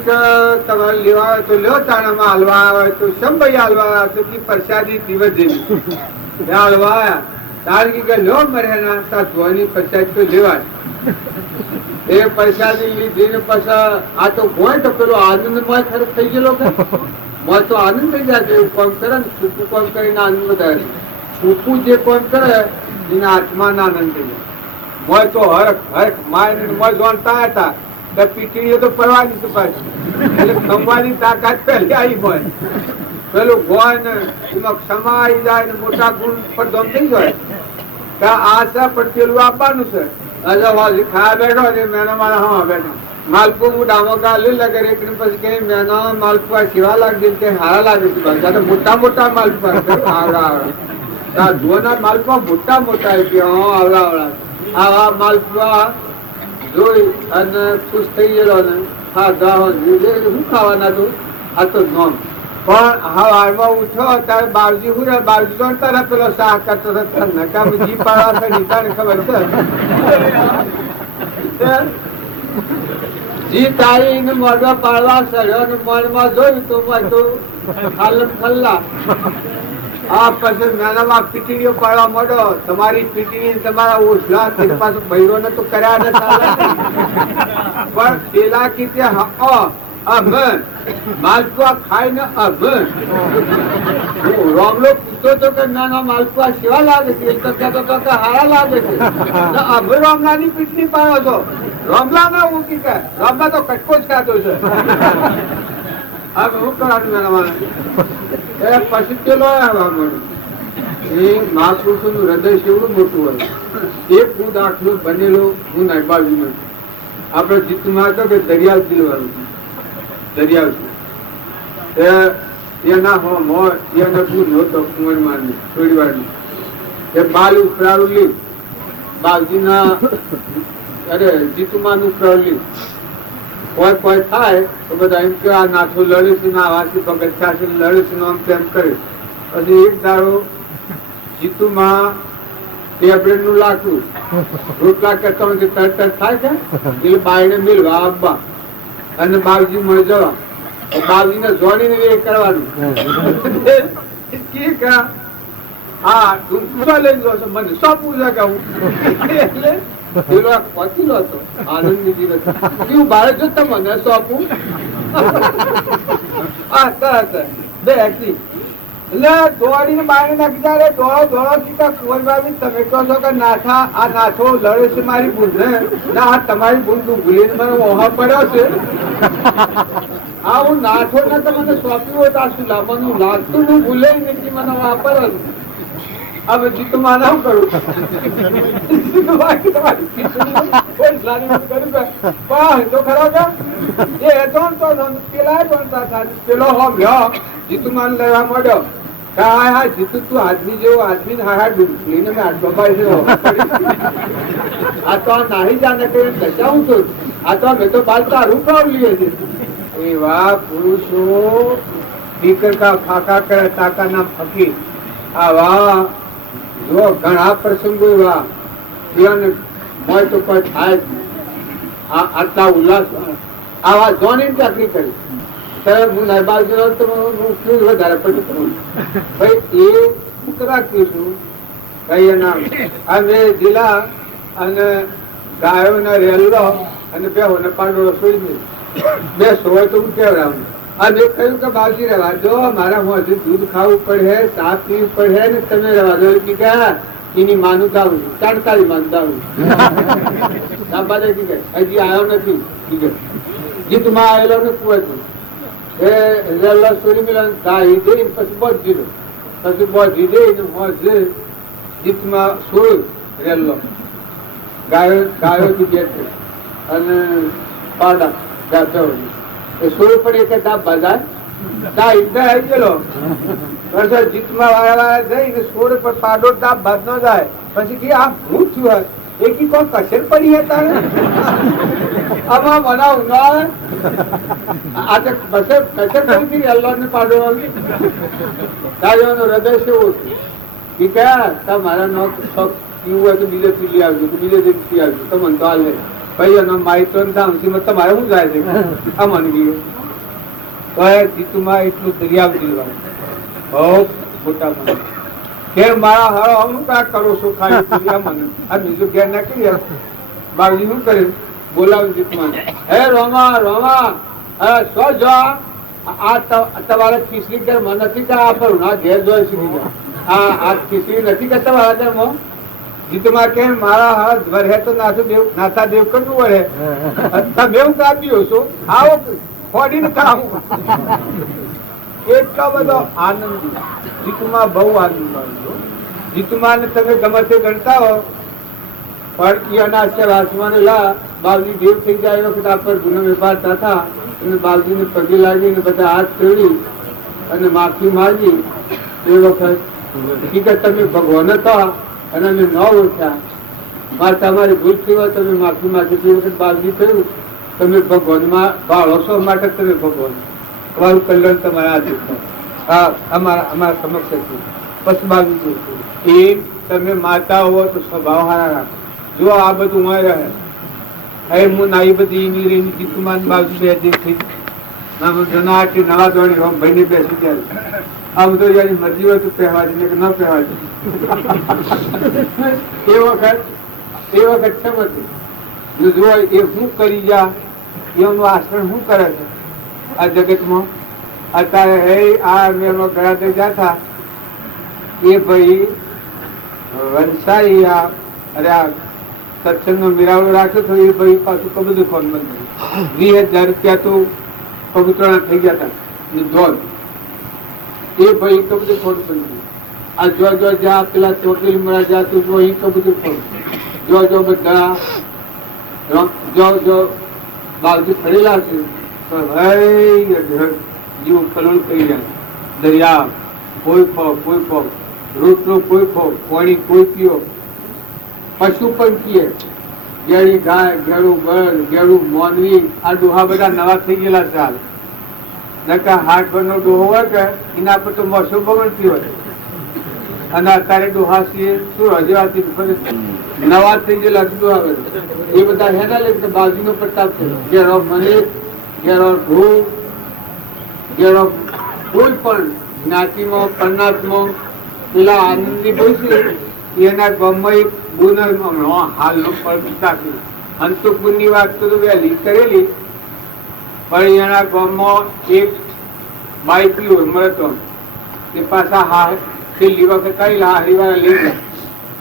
તમારે લેવા આવે તો લ્યો તાણામાં હાલવા આવે તો સંભાઈ હાલવા આવે તો પ્રસાદી દિવસ જેવી હાલવા આવ્યા તાર કે લ્યો મરે સાધુની પ્રસાદ તો લેવાય એ પ્રસાદી લીધી ને પછી આ તો હોય તો પેલો આનંદમય ખર્ચ થઈ ગયેલો કે મોય તો આનંદ થઈ જાય એવું કામ કરે ને છૂપું કામ કરીને આનંદ વધારે છૂપું જે કામ કરે એના આત્માના આનંદ થઈ જાય મોય તો હરખ હરખ માય મોય જોનતા હતા પીટીએ તો પરવાની તો પાછી એટલે ખંભાની તાકાત પહેલી આવી હોય પેલું ગોય ને એમાં ક્ષમા આવી જાય ને મોટા ગુણ પર દમ થઈ જાય આ છે પણ પેલું આપવાનું છે ખાવા બેઠો ને મેનો મારા હા બેઠો માલપુર હું ડામો ગાલી લગે એક ને પછી કે મેનો માલપુઆ કેવા લાગે કે હારા લાગે છે બધા તો મોટા મોટા માલપુઆ આવડા આવડા જુવાના માલપુઆ મોટા મોટા કે હા આવડા આવડા આવા માલપુઆ જોઈ અને ખુશ થઈ ગયેલો ને હા ગાવા શું ખાવાના તું આ તો નોમ પણ હવારમાં ઉઠ્યો ત્યારે બાવજી હું બાવજી તો તારા પેલો શાહ કરતો હતો નકામ જી પાડવા છે નીતાને ખબર છે જી તારી ને મોઢા પાડવા સડ્યો ને મનમાં જોયું તો ખાલમ ખલ્લા આ પછી નાનામાં પીટીડીઓ પાડવા માંડો તમારી પીટીડી તમારા ઓછલા પાછું બૈરો ને તો કર્યા ને ચાલે પણ પેલા કીધે માલપુઆ ખાઈને રોમલો પૂછતો હતો કે નાના માલપુઆ કેવા લાગે છે તો કહેતો હતો કે હારા લાગે છે રોમલા ની પીટની પાડો છો રોમલા ના ઊંચી કે રોમલા તો કટકો જ ખાતો છે હવે હું કરવાનું એ પછી પેલો આવવા મળ્યું એ મહાપુરુષો નું હૃદય કેવડું મોટું હોય એક હું દાખલો બનેલો હું નાયબાજી આપડે જીતમાં હતો કે દરિયાવ દિલવાનું દરિયાવ એના હોય એને શું નહોતો કુંવરમાં થોડી વાર એ બાલ ઉપરાળું લીધ બાલજીના અરે જીતુમાં ઉપરાળું લીધ કોઈ થાય તો બધા એમ કે આ નાથો લડે છે ના વાસી પગથિયા છે લડે છે આમ તેમ કરે પછી એક દાડો જીતુમાં ટેબલેટ નું લાકડું રોટલા કરતા હોય તરત થાય છે એટલે બાયને મિલવા આવવા અને બાવજી મળી જવા બાવજી ને જોડીને એ કરવાનું હા ડુંગરા લઈ જો મને શું પૂછે કે હું એટલે પહોંચેલો હતો આનંદ કેવું બાળક જો તમને સોંપું બે એટલે દોડીને બાયને નાખી જાય દોડો દોડો સીધા કુંવરબાજી તમે કહો છો કે નાથા આ નાથો લડે છે મારી ભૂલ ને ના આ તમારી ભૂલ તું ભૂલીને મને ઓહા પડ્યો છે આ હું નાથો ને તમને સોંપ્યું હોય તો આ શું લાવવાનું લાગતું હું ભૂલે નથી મને વાપરો હવે જીતું માના હું કરું તો ખરો કે એ પેલો હોમ લ્યો જીતુમાન લેવા મળ્યો હા જીતુ તું આદમી જેવો આદમી હા ડૂબલીને મેં આટલો પાડ્યો આ તો આ નાહી જાને કે બચાવું છું આ તો મેં તો બાલ તારું કાવલીએ છે એવા પુરુષો દીકર કા ફાકા કરે તાકા ના ફકી આવા જો ઘણા પ્રસંગો એવા મોય તો કોઈ થાય આટલા ઉલ્લાસ આવા જોની ચાકરી કરી હું નરબાજી તો હું વધારે પડી કરું ભાઈ એ શું કરાવીશું કઈ એના અમે જિલ્લા અને ગાયો ને રેલો અને બેહો ને પાંડવો રસોઈ બે સોય તો હું કેવડાવું અને કહ્યું કે બાવજી રહેવા દો મારા હજુ દૂધ ખાવું પડે ચા પીવું પડે ને તમે રહેવા દો કે એની માનું દાવું તાડકારી માનું દાવું હજી આવ્યો નથી જીતમાં આવેલો ને કુવાતું એ રેલા સોરી મિલન ગાઈ દે પછી બોધી દો પછી બોધી દે ને મોજે જીતમાં સોળ રેલો ગાયો થી બેઠે અને પાડા ગાતો એ સોળ પડે કે તા બજાર તા ઇધર આવી ગયેલો પછી જીતમાં વાળા જઈને સોળ પર પાડો તા બાદ ન જાય પછી કે આ હું થયું એકી કોઈ કસર પડી હતા આમાં બનાવ ના આજે કસર પડી હતી અલ્લાહ ને પાડો તારું હૃદય કેવું હતું કે મારા નો શોખ પીવું હોય તો બીજે પી લઈ આવજો બીજે પી આવજો તો મને તો હાલે ભાઈ એનો માહિતી તમારે શું જાય છે આ મને ગયું તો જીતુમાં એટલું દરિયા જીવવાનું બહુ મોટા મને કે મારા હારો અમુક આ કરો છો ખાઈ મને આ બીજું ઘેર નાખી બાવજી શું કર્યું બોલાવી જીતમાં હે રોમા રોમા સો જો આ તમારે ખીચડી ઘર માં નથી કે આ પર ના ઘેર જોઈ શીખી જાય આ ખીચડી નથી કે તમારા ઘરમાં જીતમાં કે મારા હાથ વરે તો નાથા દેવ કરવું વળે તમે એવું કાપ્યો છો આવો ખોડીને ખાવું એટલો બધો આનંદ જીતુમાં બહુ આનંદ મળ્યો જીતુમાં ને તમે ગમે તે ગણતા હો પણ એના આસમાન લા બાવજી દેવ થઈ જાય એ વખત આ પર ગુનો વેપાર થતા અને બાવજીને પગે લાગીને બધા હાથ જોડી અને માફી માંગી. એ વખત હકીકત તમે ભગવાન હતા અને અમે ન ઓળખ્યા, મારે તમારી ભૂલ થઈ હોય તમે માફી માંગી. તે વખત બાવજી કહ્યું તમે ભગવાનમાં ભાળો છો માટે તમે ભગવાન, તમારું કલ્યાણ તમારા હાથ અમારા સમક્ષ હતું. પછી બાવજી એ તમે માતા હો તો સ્વભાવ હારા રાખો. જો આ બધું હોય રહે હવે હું નાઈ બધી ઇંગ્લિશ ગીતમાન બાજુ બે દેખી નવા ધોરણી રોમ ભાઈ ને બેસી ત્યારે આ બધું જયારે મરજી હોય તો પહેવા દે કે ન પહેવા દે. એ વખત કેમ હતી જો એ શું કરી જા એનું આચરણ શું કરે છે આ જગતમાં. અત્યારે હે આ મેળમાં ગયા તે જતા એ ભાઈ વંશાઈ અરે આ સત્સંગ નો મિરાવડો રાખ્યો તો એ ભાઈ પાછું કબૂતર ફોન બંધ 20,000 રૂપિયા તો કબૂતરા થઈ ગયા હતા ધોધ. એ ભાઈ કબૂતર ફોન બંધ. આ જો જ્યાં પેલા ચોટીલ મળા જતું જો અહીં કબૂતર ફોન જો બધા જો બાવજી ખડેલા છે તો જીવ કલોલ કરી જાય. દરિયા કોઈ ફો રોટલો કોઈ ફો પાણી કોઈ પીઓ, પશુ પણ પીએ. ગેડી ગાય ગેડું બળ ગેડું મોનવી આ ડોહા બધા નવા થઈ ગયેલા છે હાલ. નકા હાથ ભરનો ડોહો હોય કે એના પર તો મોસો બગડ પીવો અને અત્યારે ડોહા છીએ શું રજવાતી નવા થઈ ગયેલા ડોહા બધા એ બધા હેના લે બાજુનો પ્રતાપ છે. ઘેરો મને ઘેરો ઢોળ ઘેરો કોઈ પણ જ્ઞાતિમાં પરનાથમાં પેલા આનંદી ભાઈ છે એના ગામમાં એક હાલ નો અંતુકુંડ વાત તો વહેલી કરેલી પણ એના ગામમાં એક બાઈ પીવું મળતો એ પાછા છેલ્લી વખત હારી વાળા લઈ ગયા.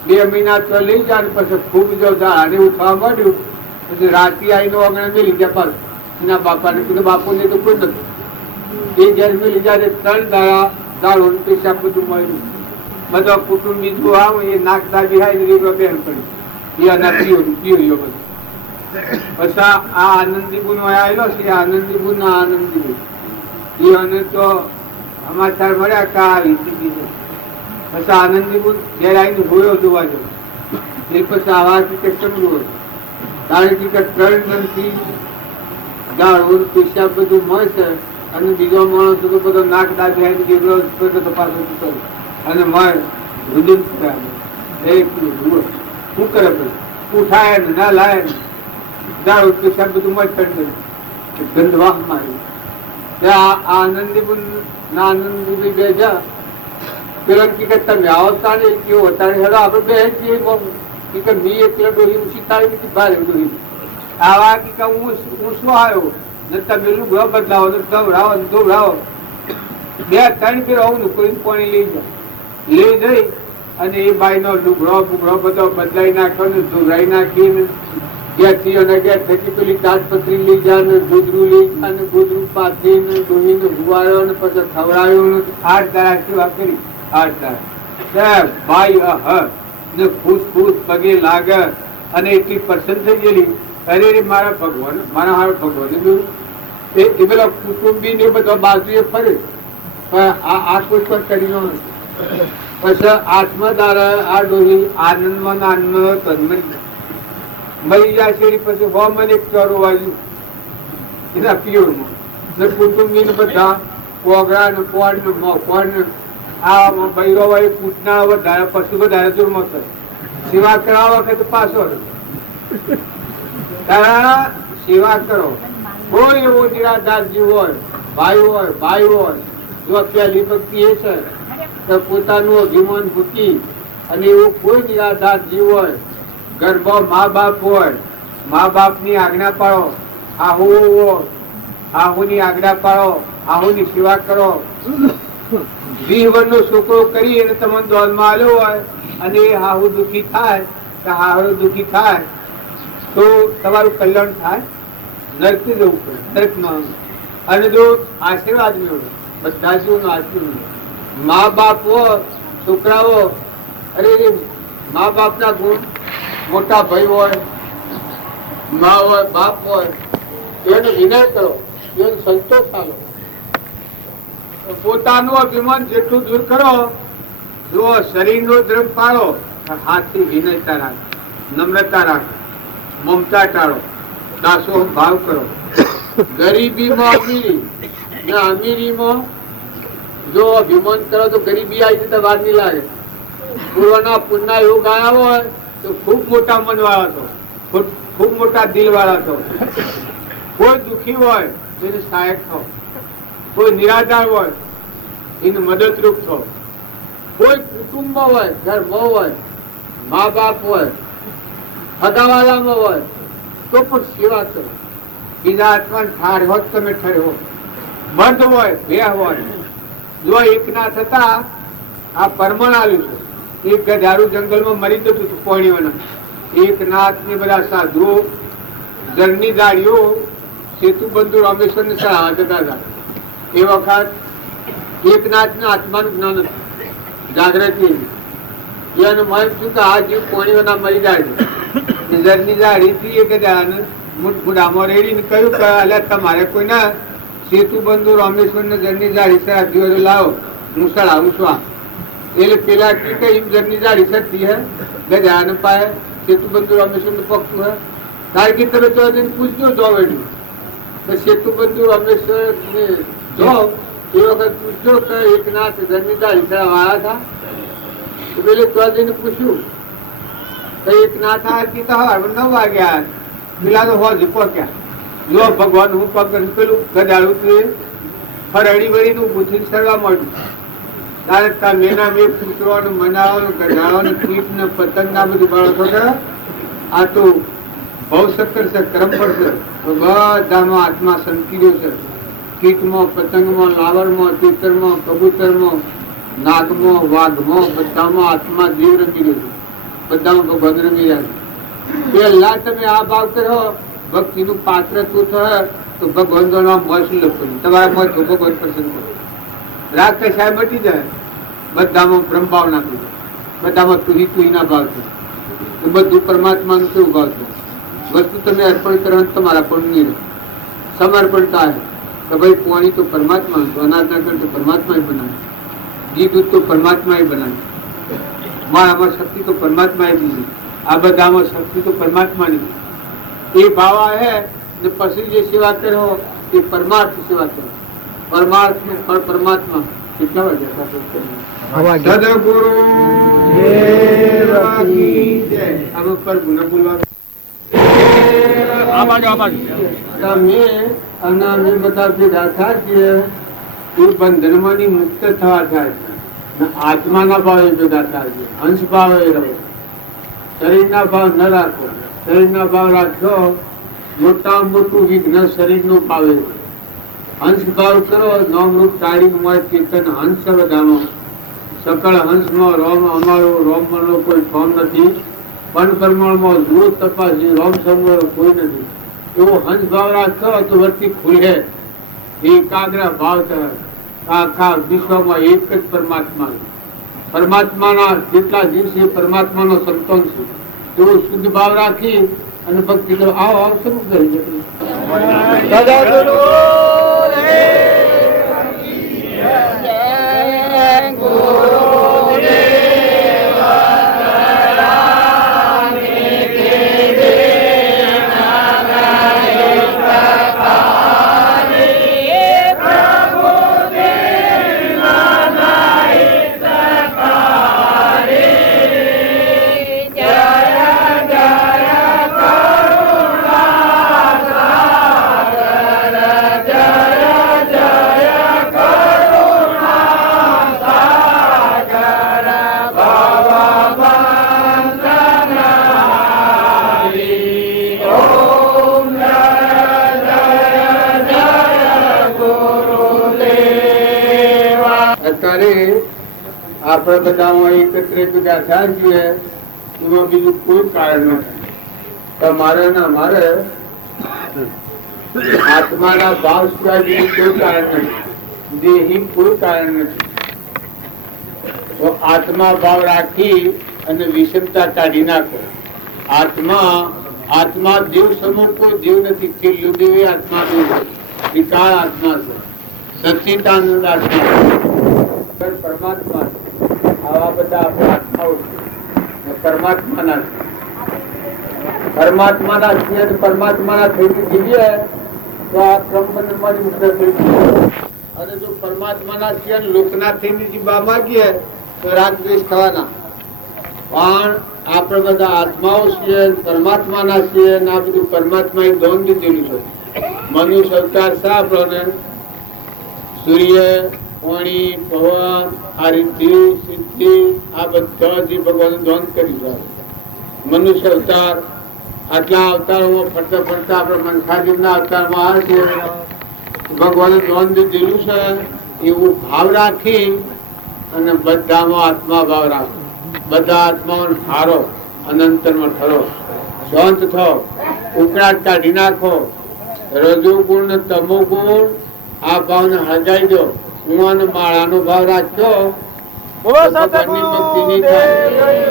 2 મહિના તો લઈ જાય પછી ખૂબ જો હારે ઉઠવા માંડ્યું પછી રાતે આવીને આગળ મેલી ગયા. પાછું એના બાપાને કીધું બાપુ ને તો કોઈ નથી. એ જયારે મેલી જાય 3 દાડા દાળો પેશાબ બધું મળ્યું. બધા કુટુંબ બીજું આવે એ નાખતા બિહાઈ બેન પડી એ અનાજ પીઓ બધું. પછી આ આનંદી ગુનો આવેલો છે. આનંદી ગુનો આનંદી એ અને તો સમાચાર મળ્યા કે આ રીતિ બીજો. પછી આનંદી ગુણ ઘેર આવીને હોયો જોવા જવું. એ પછી આવા ટિકિટ સમજવું તારે ટિકિટ 3 જણથી દાળ પેશાબ બધું મળશે અને બીજો માણસ તો બધો નાક દાખી તો પાછો અને માર રુદન શું કરે ઉઠાય ને ના લાય દાળ પેશાબ બધું મત ગંધવાહ માર્યું. આનંદી ના આનંદી બે જા પેલા ટિકિટ તમે આવતા ને કેવો તારે હેડો આપડે બે છીએ ટિકિટ મી એટલે ડોહી ઉછી તારી ભારે ડોહી આવા કે હું શું આવ્યો ને તમે લુગડો બદલાવો ને દોડાવો ને દોડાવો 2-3 ફેર આવું ને કોઈ પાણી લઈ જાય. લઈ જઈ અને એ બાઈ નો લુગડો બુગડો બધો બદલાઈ નાખ્યો ને ધોરાઈ નાખીને પેલી તાજપત્રી લઈ જાય ને ગોદરું લઈ જાય ને ગોદરું પાથી ને ડોહી ને ગુવાયો ને પછી ખવડાવ્યો ને 8 દાડા સેવા કરી. 8 દાડા ભાઈ ને ખુશ પગે લાગે અને એટલી પ્રસન્ન થઈ ગયેલી. અરે મારા ભગવાન મારા હાર ભગવાન એ પેલા કુટુંબી ને બધા બાજુએ ફરે પણ આ કોઈ પણ કરી નો નથી. પછી 8મા દાડા આ ડોહી આનંદમાં મરી જાય છે. પછી મને એક ચોરો વાગ્યું એના પિયોરમાં કુટુંબી ને બધા કોગરા ને કોડ ને મોકોડ ને આ બૈરો વાળી પૂટના વધારે પશુ વધારે જોરમાં કરે. સેવા કરવા વખતે પાછો સેવા કરો. કોઈ એવો નિરાધાર જીવ હોય ભાઈ હોય જો પહેલી ભક્તિ એ છે તો પોતાનું અભિમાન ભૂકી અને એવું કોઈ નિરાધાર જીવ હોય ગર્ભ મા બાપ હોય મા બાપ ની આજ્ઞા પાડો. આહુની આજ્ઞા પાડો. આહુની સેવા કરો. 20 વર્ષનો છોકરો કરી અને તમને દોલમાં આવ્યો હોય અને એ હાહુ દુઃખી થાય કે હાહુ દુઃખી થાય તો તમારું કલ્યાણ થાય. નરકથી જવું પડે નરકમાં અને જો આશીર્વાદ મેળવો બધા જીવનો આશીર્વાદ. મા બાપ હોય છોકરાઓ અરે મા બાપ ના ગુણ મોટા ભાઈ હોય મા હોય બાપ હોય એનો વિનય કરો, એનો સંતોષ આલો. પોતાનું અભિમાન જેટલું દૂર કરો, જો શરીરનો દ્રમ પાળો, હાથથી વિનયતા રાખો, નમ્રતા રાખો, મમતા ટાળો, દાસો ભાવ કરો. ગરીબીમાં અમીરી ને અમીરીમાં જો અભિમાન કરો તો ગરીબી આવી તો વાર નહીં લાગે. પૂર્વના પુણ્ય યોગ આવ્યા હોય તો ખૂબ મોટા મન વાળા છો, ખૂબ મોટા દિલ વાળા છો. કોઈ દુખી હોય એને સહાયક થો, કોઈ નિરાધાર હોય એને મદદરૂપ થો, કોઈ કુટુંબમાં હોય, ઘરમાં હોય, મા બાપ હોય, હગાવાલામાં હોય તો પણ સેવા કરો. બીજા આત્મા ઠાર હોત તમે ઠર્યો, મર્દ હોય બે હોય, જો એક ના થતા આ પરમણ આવ્યું છે. એક ગધારું જંગલમાં મરી જતું હતું પોણીઓના. એક નાથ ને બધા સાધુઓ જળની ગાડીઓ સેતુબંધુ રામેશ્વર ને સહાય જતા હતા. એ વખત એક નાથ ને આત્માનું જ્ઞાન હતું, જાગૃતિ. એનું મન શું કે આ જીવ પોણીઓના મરી જાય છે. જળની ગાડી થી એક ગધારાને મુઠામાં રેડીને કહ્યું કે અલ્યા તમારે કોઈના સેતુબંધુ રામેશ્વર ને જળની ગાડી સાધ્યો લાવો, હું સળાવું છું. એટલે પેલા જળની ગાડી સતી હે ગજાને પાય સેતુબંધુ રામેશ્વર ને પક્ષું હે તારે કે તમે તો પૂછજો જો વેડ્યું તો સેતુબંધુ રામેશ્વર ને જો એ વખત પૂછજો કે એક નાથ જળની ગાડી સળાવા આવ્યા હતા. પેલે તો જઈને પૂછ્યું તો એક નાથ આરતી તો હવાર 9 વાગ્યા, પેલા તો હોજ પહોંચ્યા. જો ભગવાન હું પગ પેલું ગજાડું તું ફરડી વળી નું પૂછીને સડવા માંડ્યું. તારે મેના બે પૂછવાનું મનાવવાનું ગજાડવાનું કીટ ને પતંગ ના બધું બાળો છો. આ તો બહુ સક્કર છે, ક્રમ પડશે. બધામાં આત્મા સંકી રહ્યો છે. કીટમાં, પતંગમાં, લાવરમાં, તીતરમાં, કબૂતરમાં, નાગમાં, વાઘમાં, બધામાં આત્મા જીવ રમી રહ્યો છે. બધામાં ભગવાન રમી રહ્યા છે. પેલા તમે આ ભાવ કરો, ભક્તિ નું પાત્ર તું થાય તો ભગવાન નું નામ મોસ લખો, તમારા મોસ ભગવાન પ્રસન્ન કરો. રાગ કશાય મટી જાય. બધામાં બ્રહ્મ ભાવ નાખી દે, બધામાં તુહી તુહી ના ભાવ છે. બધું પરમાત્મા નું કેવું ભાવ છે. વસ્તુ તમે અર્પણ કરવાનું તમારા પણ નહીં રહે. સમર્પણ થાય કે ભાઈ પાણી તો પરમાત્મા, અનાજ ના કર તો પરમાત્મા બનાવે, ઘી દૂધ તો પરમાત્મા બનાવે, મારામાં શક્તિ તો પરમાત્મા દીધી. આ બધામાં શક્તિ તો પરમાત્માની. એ ભાવ હે ને પછી જે સેવા કરો એ પરમાર્થ સેવા કરો. પરમાર્થ નું ફળ પરમાત્મા. કેટલા વાગ્યા સદગુરુ આમ પર ગુણ બોલવા તમે અને અમે બધા ભેગા થાય છે એ બંધનમાંથી મુક્ત થવા થાય છે. આત્માના ભાવે ભેગા થાય છે. અંશ ભાવે રહો. શરીરના ભાવ ન રાખો. શરીરના ભાવ રાખો મોટા મોટું વિઘ્ન શરીરનું પાવે. હંસ ભાવ કરો, નોમરૂપ તાળી મોય ચેતન હંસ બધાનો. સકળ હંસમાં રોમ અમારો રોમ મનો કોઈ ફોર્મ નથી. પણ પરમાણમાં દૂર તપાસી રોમ સમરો કોઈ નથી. એવો હંસ ભાવ રાખો તો વર્તી ખુલે. એકાગ્ર ભાવ કરે. આખા વિશ્વમાં એક જ પરમાત્મા. પરમાત્માના જેટલા દિવસે પરમાત્માનો સંતોન છે તેવો શુદ્ધ ભાવ રાખી અને ભક્તિ કરો. આવો આવો શરૂ કરી આપણે બધા એકત્રિત ભેગા થયા છીએ. એમાં બીજું કોઈ કારણ નથી. તમારે ના મારે આત્માના ભાવ સિવાય બીજું કોઈ કારણ નથી. દેહી કોઈ કારણ નથી. તો આત્મા ભાવ રાખી અને વિષમતા કાઢી નાખો. આત્મા આત્મા જીવ સમૂહ કોઈ જીવ નથી. છેલ્લું જીવ એ આત્મા જીવ છે. વિકાળ આત્મા છે. સચ્ચિદાનંદ આત્મા છે. પરમાત્મા આવા બધા આપણે આત્માઓ છે. પરમાત્માના પરમાત્માના છીએ પરમાત્માના થઈને જીવીએ તો આ ક્રમબંધમાંથી મુક્ત થઈ જઈએ. અને જો પરમાત્માના છીએ લોકના થઈને જીવવા માંગીએ તો રાગ દ્વેષ થવાના. પણ આપણે બધા આત્માઓ છીએ, પરમાત્માના છીએ, આ બધું પરમાત્મા એ દોન દીધેલું છે. મનુષ્ય અવતાર શા આપણને સૂર્ય, પાણી, પવન, આ રીતિ સિદ્ધિ આ બધા જે ભગવાન દોન કરી છે. મનુષ્ય અવતાર આટલા અવતારોમાં ફરતા ફરતા આપણે મનખાજીના અવતારમાં આવે છે. ભગવાને દોન દીધેલું છે એવું ભાવ રાખી અને બધામાં આત્મા ભાવ રાખો. બધા આત્માઓને હારો, અનંતરમાં ઠરો, શાંત થો, ઉકળાટ કાઢી નાખો. રજુ ગુણ ને તમો ગુણ આ ભાવને હજાઈ દો. હું માળાનો ભાવ રાખ્યો ભગવાનની ભક્તિ નહીં થાય.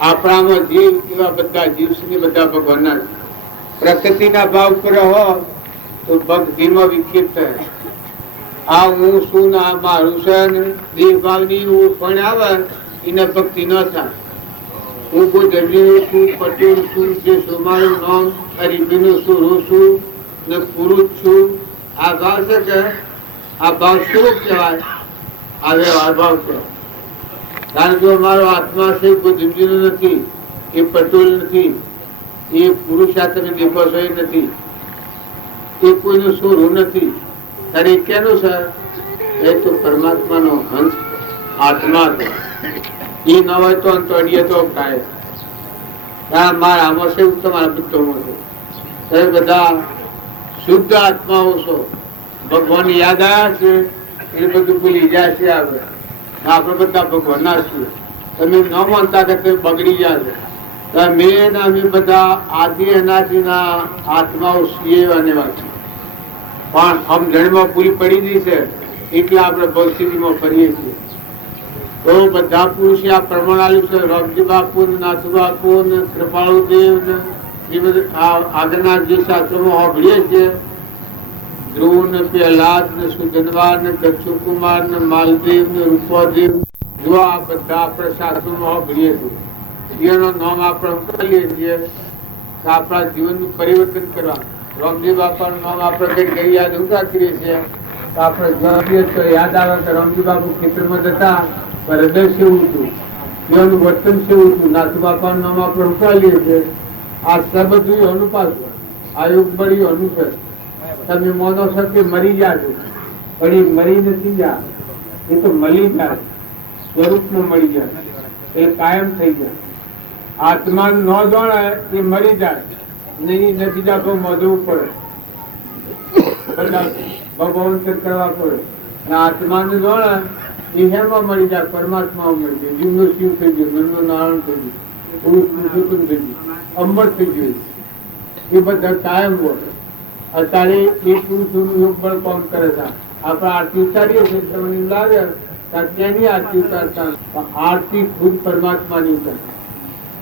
આપણામાં જીવ એવા બધા જીવ છે, બધા ભગવાનના. પ્રકૃતિના ભાવ પર હો તો ભક્તિમાં વિક્ષેપ થાય. આ હું શું ના મારું છે દેહ ભાવની પણ આવે એને ભક્તિ ન થાય. હું કોઈ દર્દી છું, પટેલ છું, જે છું, મારું નામ હરિભીનું છું, હું છું ને પુરુષ છું. આ ભાવ છે કે આ ભાવ શું કહેવાય? આ વ્યવહાર ભાવ છે. કારણ કે મારો આત્મા છે કોઈ જિંદગીનો નથી, એ પટોલ નથી, એ પુરુષ તમે દેખો છો એ નથી, એ કોઈનું સ્વરૂપ નથી. ત્યારે એ કેનું છે? એ તો પરમાત્માનો હંસ આત્મા છે. એ ન હોય તો અડીએ તો કાય મારા આમાં છે તમારા પુત્રોમાં છે. તમે બધા શુદ્ધ આત્માઓ છો. ભગવાન યાદ આવ્યા છે એ બધું ભૂલી જાય છે. આપણે બધા ભગવાનના છીએ. તમે ન માનતા કે તમે બગડી જાય છે. મેં અમે બધા આદિ અનાદિના આત્માઓ છીએ અને વાત પણ સમજણમાં પૂરી પડી ગઈ છે એટલે આપણે ભવિષ્યમાં ફરીએ છીએ. તો બધા પુરુષે આ પ્રમાણ આવ્યું છે. રામજી બાપુ, નાથુ બાપુ, કૃપાળુ દેવ ને એ બધા આગળના જે શાસ્ત્રોમાં સાંભળીએ છીએ, ધ્રુવ ને પ્રહલાદ ને સુધનવા ને દક્ષુકુમાર ને માલદેવ ને રૂપાદેવ, જો આ બધા આપણે શાસ્ત્રોમાં સાંભળીએ છીએ. એનું નામ આપણે કરીએ છીએ કે આપણા જીવનનું પરિવર્તન કરવા. રામજી બાપાનું નામ આપણે કઈ યાદ ઊંઘા કરીએ છીએ તો આપણે તો યાદ આવે કે રામજી બાપુ ખેતરમાં જતા હૃદય સેવું હતું, એનું વર્તન સેવું હતું. નાથુ બાપાનું નામ આપણે ઉકાળીએ છીએ. આ સબધું એનું પાછું આ યુગ બળી એનું છે. તમે મોનો છો કે મરી જાય પણ એ મરી નથી જાય, એ તો મળી જાય, સ્વરૂપમાં મળી જાય, એ કાયમ થઈ જાય. આત્મા ન જાણે એ મરી જાય નહીં, નથી જાતો મોજવું પડે, ભગવાન કરવા પડે. આત્માને જાણે એ હેમાં મળી જાય, પરમાત્મા મળી જાય. જીવનું શિવ થઈ ગયું, મનનું નારાયણ થઈ ગયું, પુરુષનું સુકુન થઈ ગયું, અમર થઈ ગયું. એ બધા કાયમ હોય. અત્યારે એ પુરુષોનું યોગ બળ કોણ કરે છે? આપણે આરતી ઉતારીએ છીએ તમને લાગે ત્યાંની આરતી ઉતારતા, આરતી ખુદ પરમાત્માની ઉતાર,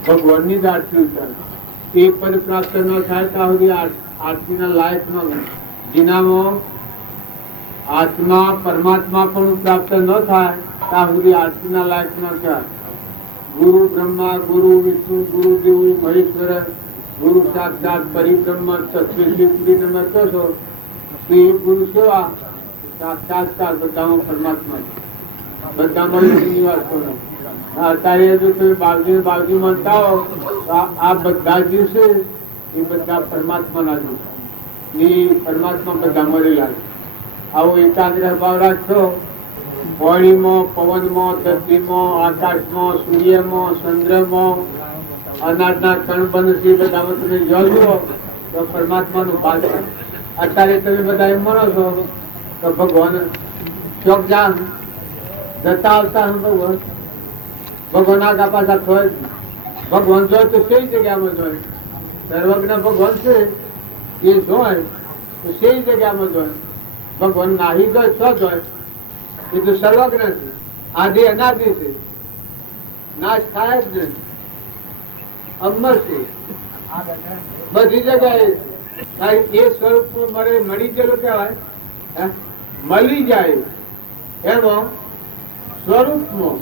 ભગવાનની જ આરતી ઉતાર. એ પદ પ્રાપ્ત ન થાય ત્યાં સુધી આરતીના લાયક ન બને. જેનામાં આત્મા પરમાત્મા પણ પ્રાપ્ત ન થાય ત્યાં સુધી આરતીના લાયક ન થાય. ગુરુ બ્રહ્મા, ગુરુ વિષ્ણુ, ગુરુ દેવ મહેશ્વર, ગુરુ સાક્ષાત પરિબ્રહ્મ તત્વી નમતો છો. એ ગુરુ સેવા સાક્ષાત્કાર બધામાં પરમાત્મા છે, બધામાં નિવાસ કરો. અત્યારે જો તમે બાવજી બાવજી માનતા હો તો આ બધા દિવસે એ બધા પરમાત્માના દિવસે, એ પરમાત્મા બધા મળેલા છે. આવો એકાગ્ર ભાવ રાખશો. પાણીમાં, પવનમાં, ધરતીમાં, આકાશમાં, સૂર્યમાં, ચંદ્રમાં, અનાજના કણ બંધ છે બધામાં તમે જોજો તો પરમાત્માનું ભાગ છે. અત્યારે તમે બધા એમ માનો છો તો ભગવાન ચોક જા જતા આવતા ભગવાન ભગવાન આગા પાછા થયો. ભગવાન જોય તો કઈ જગ્યામાં જોય? સર્વજ્ઞ ભગવાન છે એ જોય તો કઈ જગ્યામાં જોય? ભગવાન નાહી જોય તો જોય? એ તો સર્વજ્ઞ છે, આદિ અનાદિ છે, નાશ થાય જ નહીં, અમર છે. બધી જગ્યાએ તારી એ સ્વરૂપ મળી ગયેલું કહેવાય. હે? મળી જાય એમાં સ્વરૂપમાં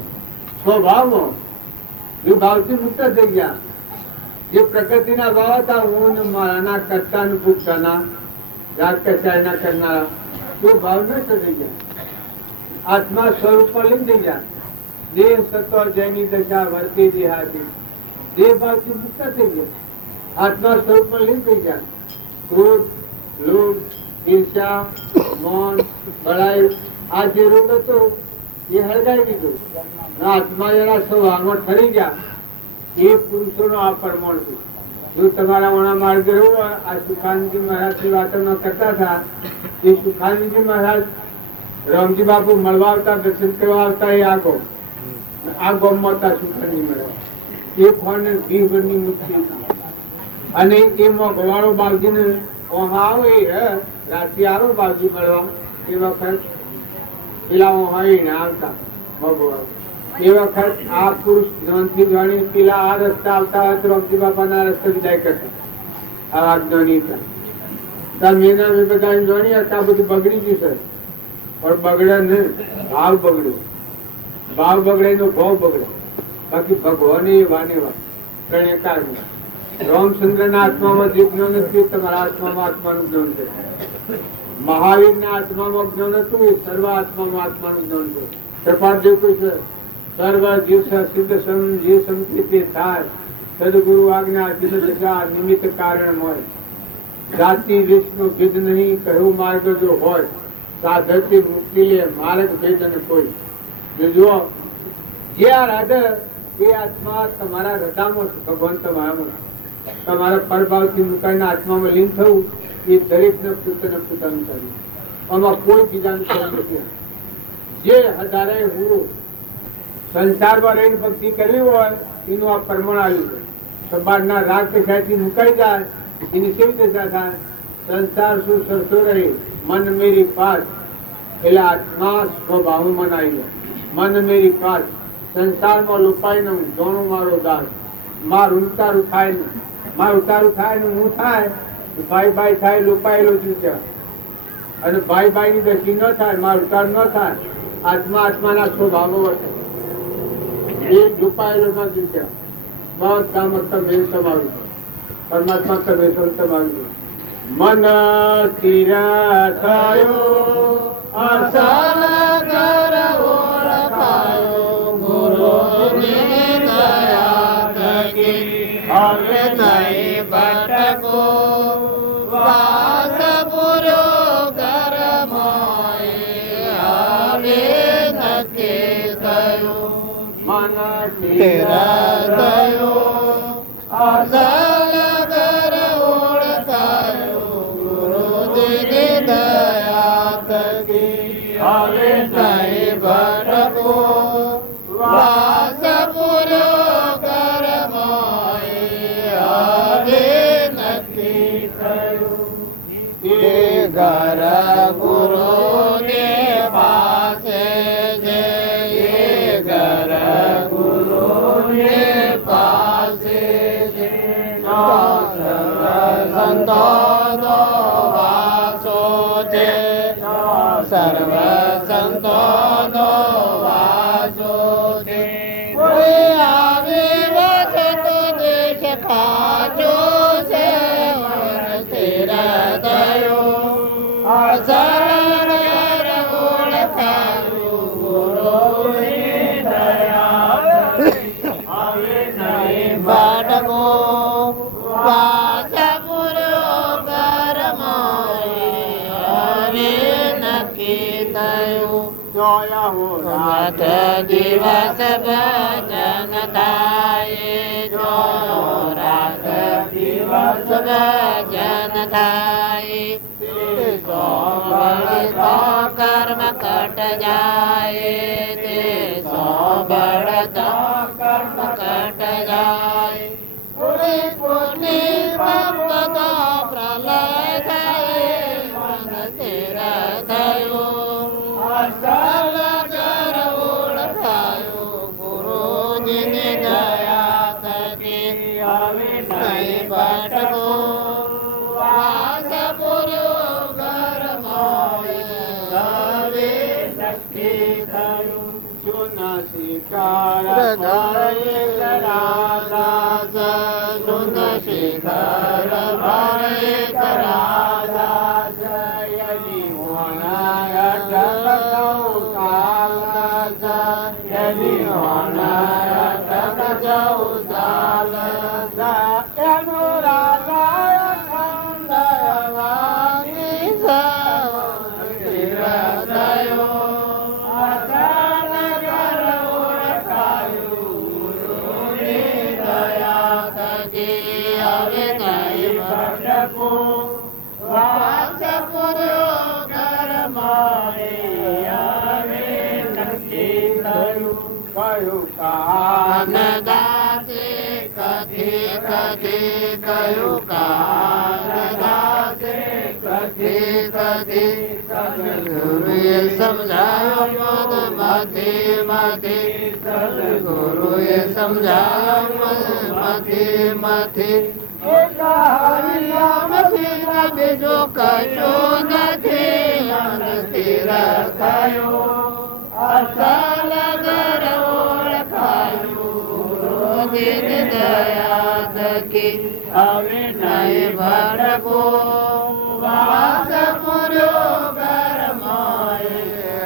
સ્વભાવમાં વિભાવથી મુક્ત થઈ ગયા. જે પ્રકૃતિના ભાવ હતા, હું ને મારાના કરતા ને ભૂખતાના જાત કચાયના કરનારા, એ ભાવ ન થઈ ગયા. આત્મા સ્વરૂપ પર લીન થઈ ગયા. દેહ સત્વ જયની દશા વર્તી દેહાતી, દેહ ભાવથી મુક્ત થઈ ગયા. આત્મા સ્વરૂપ પર લીન થઈ ગયા. ક્રોધ, લોભ, ઈર્ષા, મૌન, બળાઈ આ જે રોગ હતો એ હળગાઈ દીધું. આત્મા એના સ્વભાવમાં ઠરી ગયા. એ પુરુષોનો આ પરમાણ છે. જો તમારા વણા માર્ગ હોય, આ સુખાનંદજી મહારાજ ની વાતો ન કરતા હતા. એ સુખાનંદજી મહારાજ રામજી બાપુ મળવા આવતા, દર્શન કરવા આવતા. એ આ ગોમમાં હતા સુખાનંદજી મહારાજ. એ ફોન 20 વર્ષની મુક્તિ હતી. અને એ ગવાળો બાવજી ને આવે રાત્રે આવો બાવજી મળવા. એ વખત પેલા આવતા ભગવાન. એ વખત આ પુરુષ જ્ઞાનથી જાણી પેલા આ રસ્તા આવતા હોય તો રામજી બાપાના રસ્તે વિદાય કરતા. આ જ્ઞાની હતા મેના મેં બધા જાણી હતા. બધું બગડી ગયું સર, પણ બગડે ને ભાવ બગડ્યો. ભાવ બગડે નો ભાવ બગડે. બાકી ભગવાન એ વાને વાત ત્રણેકાર રામચંદ્ર ના આત્મામાં જે જ્ઞાન હતું તમારા આત્મામાં આત્માનું જ્ઞાન છે. મહાવીર ના આત્મામાં જ્ઞાન હતું એ સર્વ આત્મામાં આત્માનું જ્ઞાન છે. કૃપાદેવ કોઈ છે સર્વ જીવ સિદ્ધ સમ જે સંકિત થાય સદગુરુ આજ્ઞા ચિત્ત દશા નિમિત્ત કારણ હોય. જાતિ વિષ્ણુ ભેદ નહીં કહ્યું માર્ગ જો હોય સાધરથી મુક્તિ લે માર્ગ ભેદ ન કોઈ. જુઓ જે આ રાધે એ આત્મા તમારા હૃદયમાં ભગવાન તમારા પરભાવથી મુકાઈને આત્મામાં લીન થવું એ દરેક ને પોતાને પોતાનું કર્યું. આમાં કોઈ બીજાનું કર્યું નથી. જે હજારે હું સંસારમાં રહીને ભક્તિ કરવી હોય એનું આ પ્રમાણ આવ્યું છે. સમાજના રાગ પેશાથી મુકાઈ જાય એની કેવી દશા થાય? સંસાર શું સરસો રહે મન મેરી પાસ. એટલે આત્મા સ્વભાવમાં મન આવી જાય. મન મેરી પાસ સંસારમાં લુપાઈ ને જોણું મારો દાસ. મારું ઉતારું થાય ને મારું ઉતારું થાય ને હું થાય ભાઈ ભાઈ થાય લુપાયેલો ચૂક્યા. અને ભાઈ ભાઈ ની દશી ન થાય, મારું ઉતાર ન થાય. આત્મા આત્માના સ્વભાવો વધે. એ લુપાયેલો ન ચૂક્યા. બહુ કામ તમે તમારું પરમાત્મા તમે તમારું મન સ્થિર થયો અસલ કર ઓળખાયો ગુરુની દયા થકી હવે નહીં ભટકો વાસ પૂર્યો ઘરમોય હવે નક્કી થયું મન સ્થિર થયો અસલ કર ઓળખાયો ગુરુની દયા થકી હવે નહીં ભટકો વાસ પૂર્યો ઘરમોય હવે નક્કી થયું. એ ઘર ગુરુને પાસે જે ઘર ગુરુને પાસે જે સંતો વાસો છે સર્વ સંતો વાસો છે. કોઈ આવી વસે તો દેશ ખાચો છે સ્થિર થયો અસર ઓળખાયું ગુરુની દયા હવે નહીં ભટકો વાસ પૂર્યો ઘરમોય હવે નક્કી થયું. રાત દિવસ ભજન થાય જો રાત દિવસ ભજન થાય તો કર્મ કટ જાય તે સોબળ તો કર્મ કટ જાય. કોટી કોટી ભક્ત પ્રલય થાય મન સ્થિર થયું અસલ કર ઓળખાયું ગુરુજીની દયા થકી હવે નહીં નક્કી થયું સુન શિખર હૃદય કરાદાસ સુન શિખર ભરે કરાદાસ યદી હોનાય ટકસૌ કાલસ યદી હોનાય ટકસૌ સાલસ અનુરાધાય દયવાગી સ્થિર થયો અસલ કર ઓળખાયું ગુરુની દયા થકી હવે નહીં ભટકું વાસ પૂર્યો કર્માએ હવે નક્કી થયું કયું કાન દાસે કથી કથી કયું દાસે કથી કથી ગુરુએ સમજાયો મન માંથી માંથી ગુરુએ સમજાયો મન માંથી માંથી બીજો કશું નથી મન સ્થિર થયું અસલ ઘર ઓળખાયું દિન દયા થકી હવે નહીં ભટકો વાસ પૂર્યો ઘરમાએ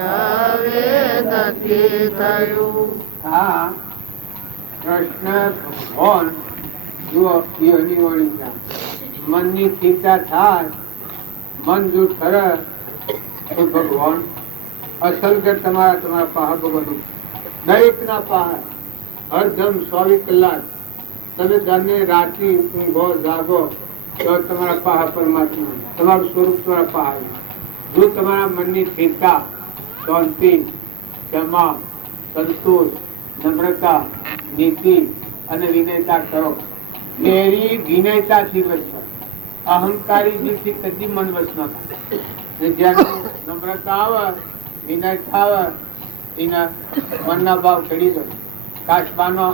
હવે નક્કી થયું હા કૃષ્ણ ભગવાન જુઓ યોની વળી ગયા મનની ચિંતા થાય મન જો ઠરે તો ભગવાન અસલ કે તમારા પહાડ ભગવાન દરેકના પહાડ હરદમ 24 કલાક તમે જાને રાત્રિ ઊંઘો જાગો તો તમારા પહાડ પરમાત્મા તમારું સ્વરૂપ તમારા પહાડ જો તમારા મનની ચિંતા શાંતિ ક્ષમા સંતોષ નમ્રતા નીતિ અને વિનયતા કરો એવી વિનયતાથી વસવા અહંકારી જીવથી કદી મન વસ ન થાય જ્યારે નમ્રતા આવે વિનયતા આવે એના મનના ભાવ ચડી જાય કાચબાનો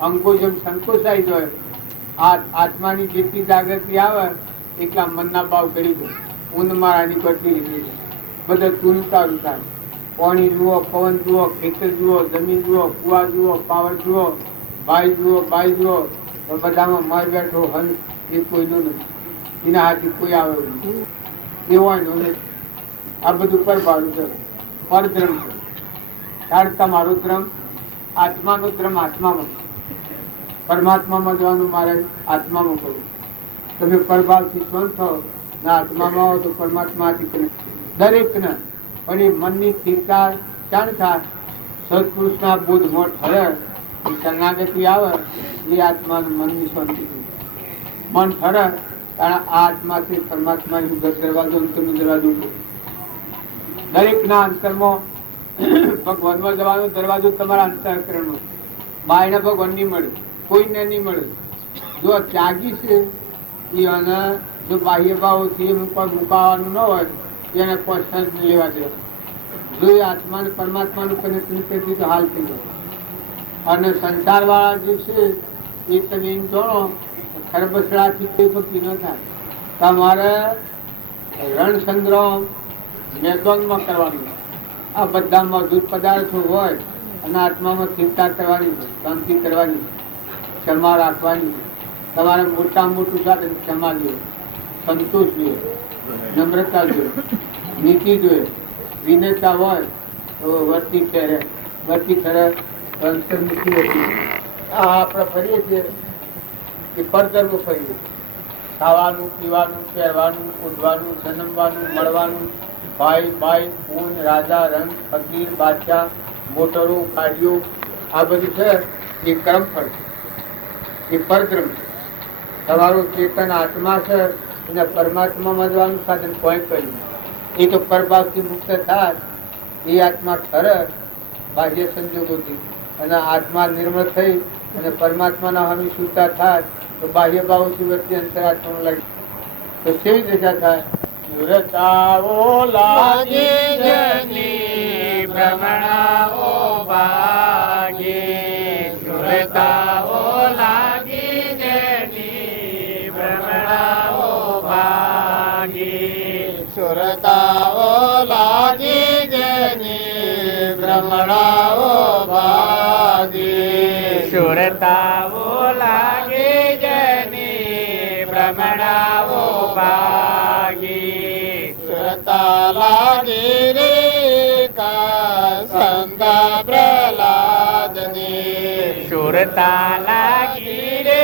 અંકુશ જેમ સંકોચાઈ જાય આત્માની જેટલી જાગૃતિ આવે એટલા મનના ભાવ ચડી જાય ઊંધ મારાની પડતી નીકળી જાય બધા તુલતારું થાય પાણી જુઓ પવન જુઓ ખેતર જુઓ જમીન જુઓ કુવા જુઓ પાવર જુઓ ભાઈ જુઓ બાઈ જુઓ તો બધામાં મર બેઠો હન એ કોઈનું નથી એના હાથથી કોઈ આવે નહીં એવો નથી આ બધું પરભાડું છે પરધ્રમ છે ત્યારે તમારો ધ્રમ આત્માનો ધ્રમ આત્મામાં પરમાત્મામાં જવાનું મારે આત્મામાં કરવું તમે પરભાવથી સ્વંત થાવ ને આત્મામાં આવો તો પરમાત્માથી કરે દરેકને પણ એ મનની સ્થિરતા ચાણ થાય સત્પુરુષના બોધમાં ઠરે એ શરણાગતિ આવે એ આત્માનું મનની શાંતિ મન ઠરે કારણ આ આત્માથી પરમાત્માનું દરવાજો અંતરનો દરવાજો દરેકના અંતરમાં ભગવાનમાં જવાનો દરવાજો તમારા અંતઃકરણમાં બાયના ભગવાન નહીં મળે કોઈને નહીં મળે જો ત્યાગી છે એને જો બાહ્ય ભાવોથી મુકાવાનું ન હોય એને કોન્સ્ટન્ટ લેવા દે જો એ આત્માને પરમાત્માનું કનેક્શન કરી તો હાલ થઈ જાય અને સંસારવાળા જે છે એ તમે એમ જાણો ખરબસડાથી કોઈ ભક્તિ ન થાય તમારે રણસંગ્રામ મેદાનમાં કરવાનું આ બધા મજૂર પદાર્થો હોય અને આત્મામાં ચિંતા કરવાની છે શાંતિ કરવાની છે ક્ષમા રાખવાની છે તમારે મોટા મોટું સાથે ક્ષમા જોઈએ સંતોષ જોઈએ નમ્રતા જોઈએ નીતિ જોઈએ વિનયતા હોય તો વર્તી કરે અંતર્મુખી હતી આ આપણે ફરીએ છીએ એ પરધર્મ ફરીએ ખાવાનું પીવાનું પહેરવાનું ઉઠવાનું જન્મવાનું મળવાનું ભાઈ બાઈ પૂન રાજા રંગ ફકીર બાદશાહ મોટરો ગાડીઓ આ બધું છે એ કર્મફળ છે એ પરધર્મ છે તમારું ચેતન આત્મા છે એને પરમાત્મામાં જવાનું સાધન કોઈ કર્યું એ તો પરભાવથી મુક્ત થાય એ આત્મા ઠરે બાહ્ય સંજોગોથી અને આત્મા નિર્મળ થઈ અને પરમાત્માના હમી શુદ્ધતા થાય તો બાહ્ય ભાવોથી વચ્ચે અંતરાત્માનું લાગે તો કેવી દશા થાય વ્રતાઓ લાગી જની ભ્રમણાઓ ભાગી વ્રતાઓ લાગી જની ભ્રમણાઓ ભાગી સુરતાઓ લાગી જની ભ્રમણાઓ ભાગી સુરતાઓ લાગે જેની ભ્રમણાઓ ભાગી સુરતા લાગી રે સંત પ્રહલાદની સુરતા લાગી રે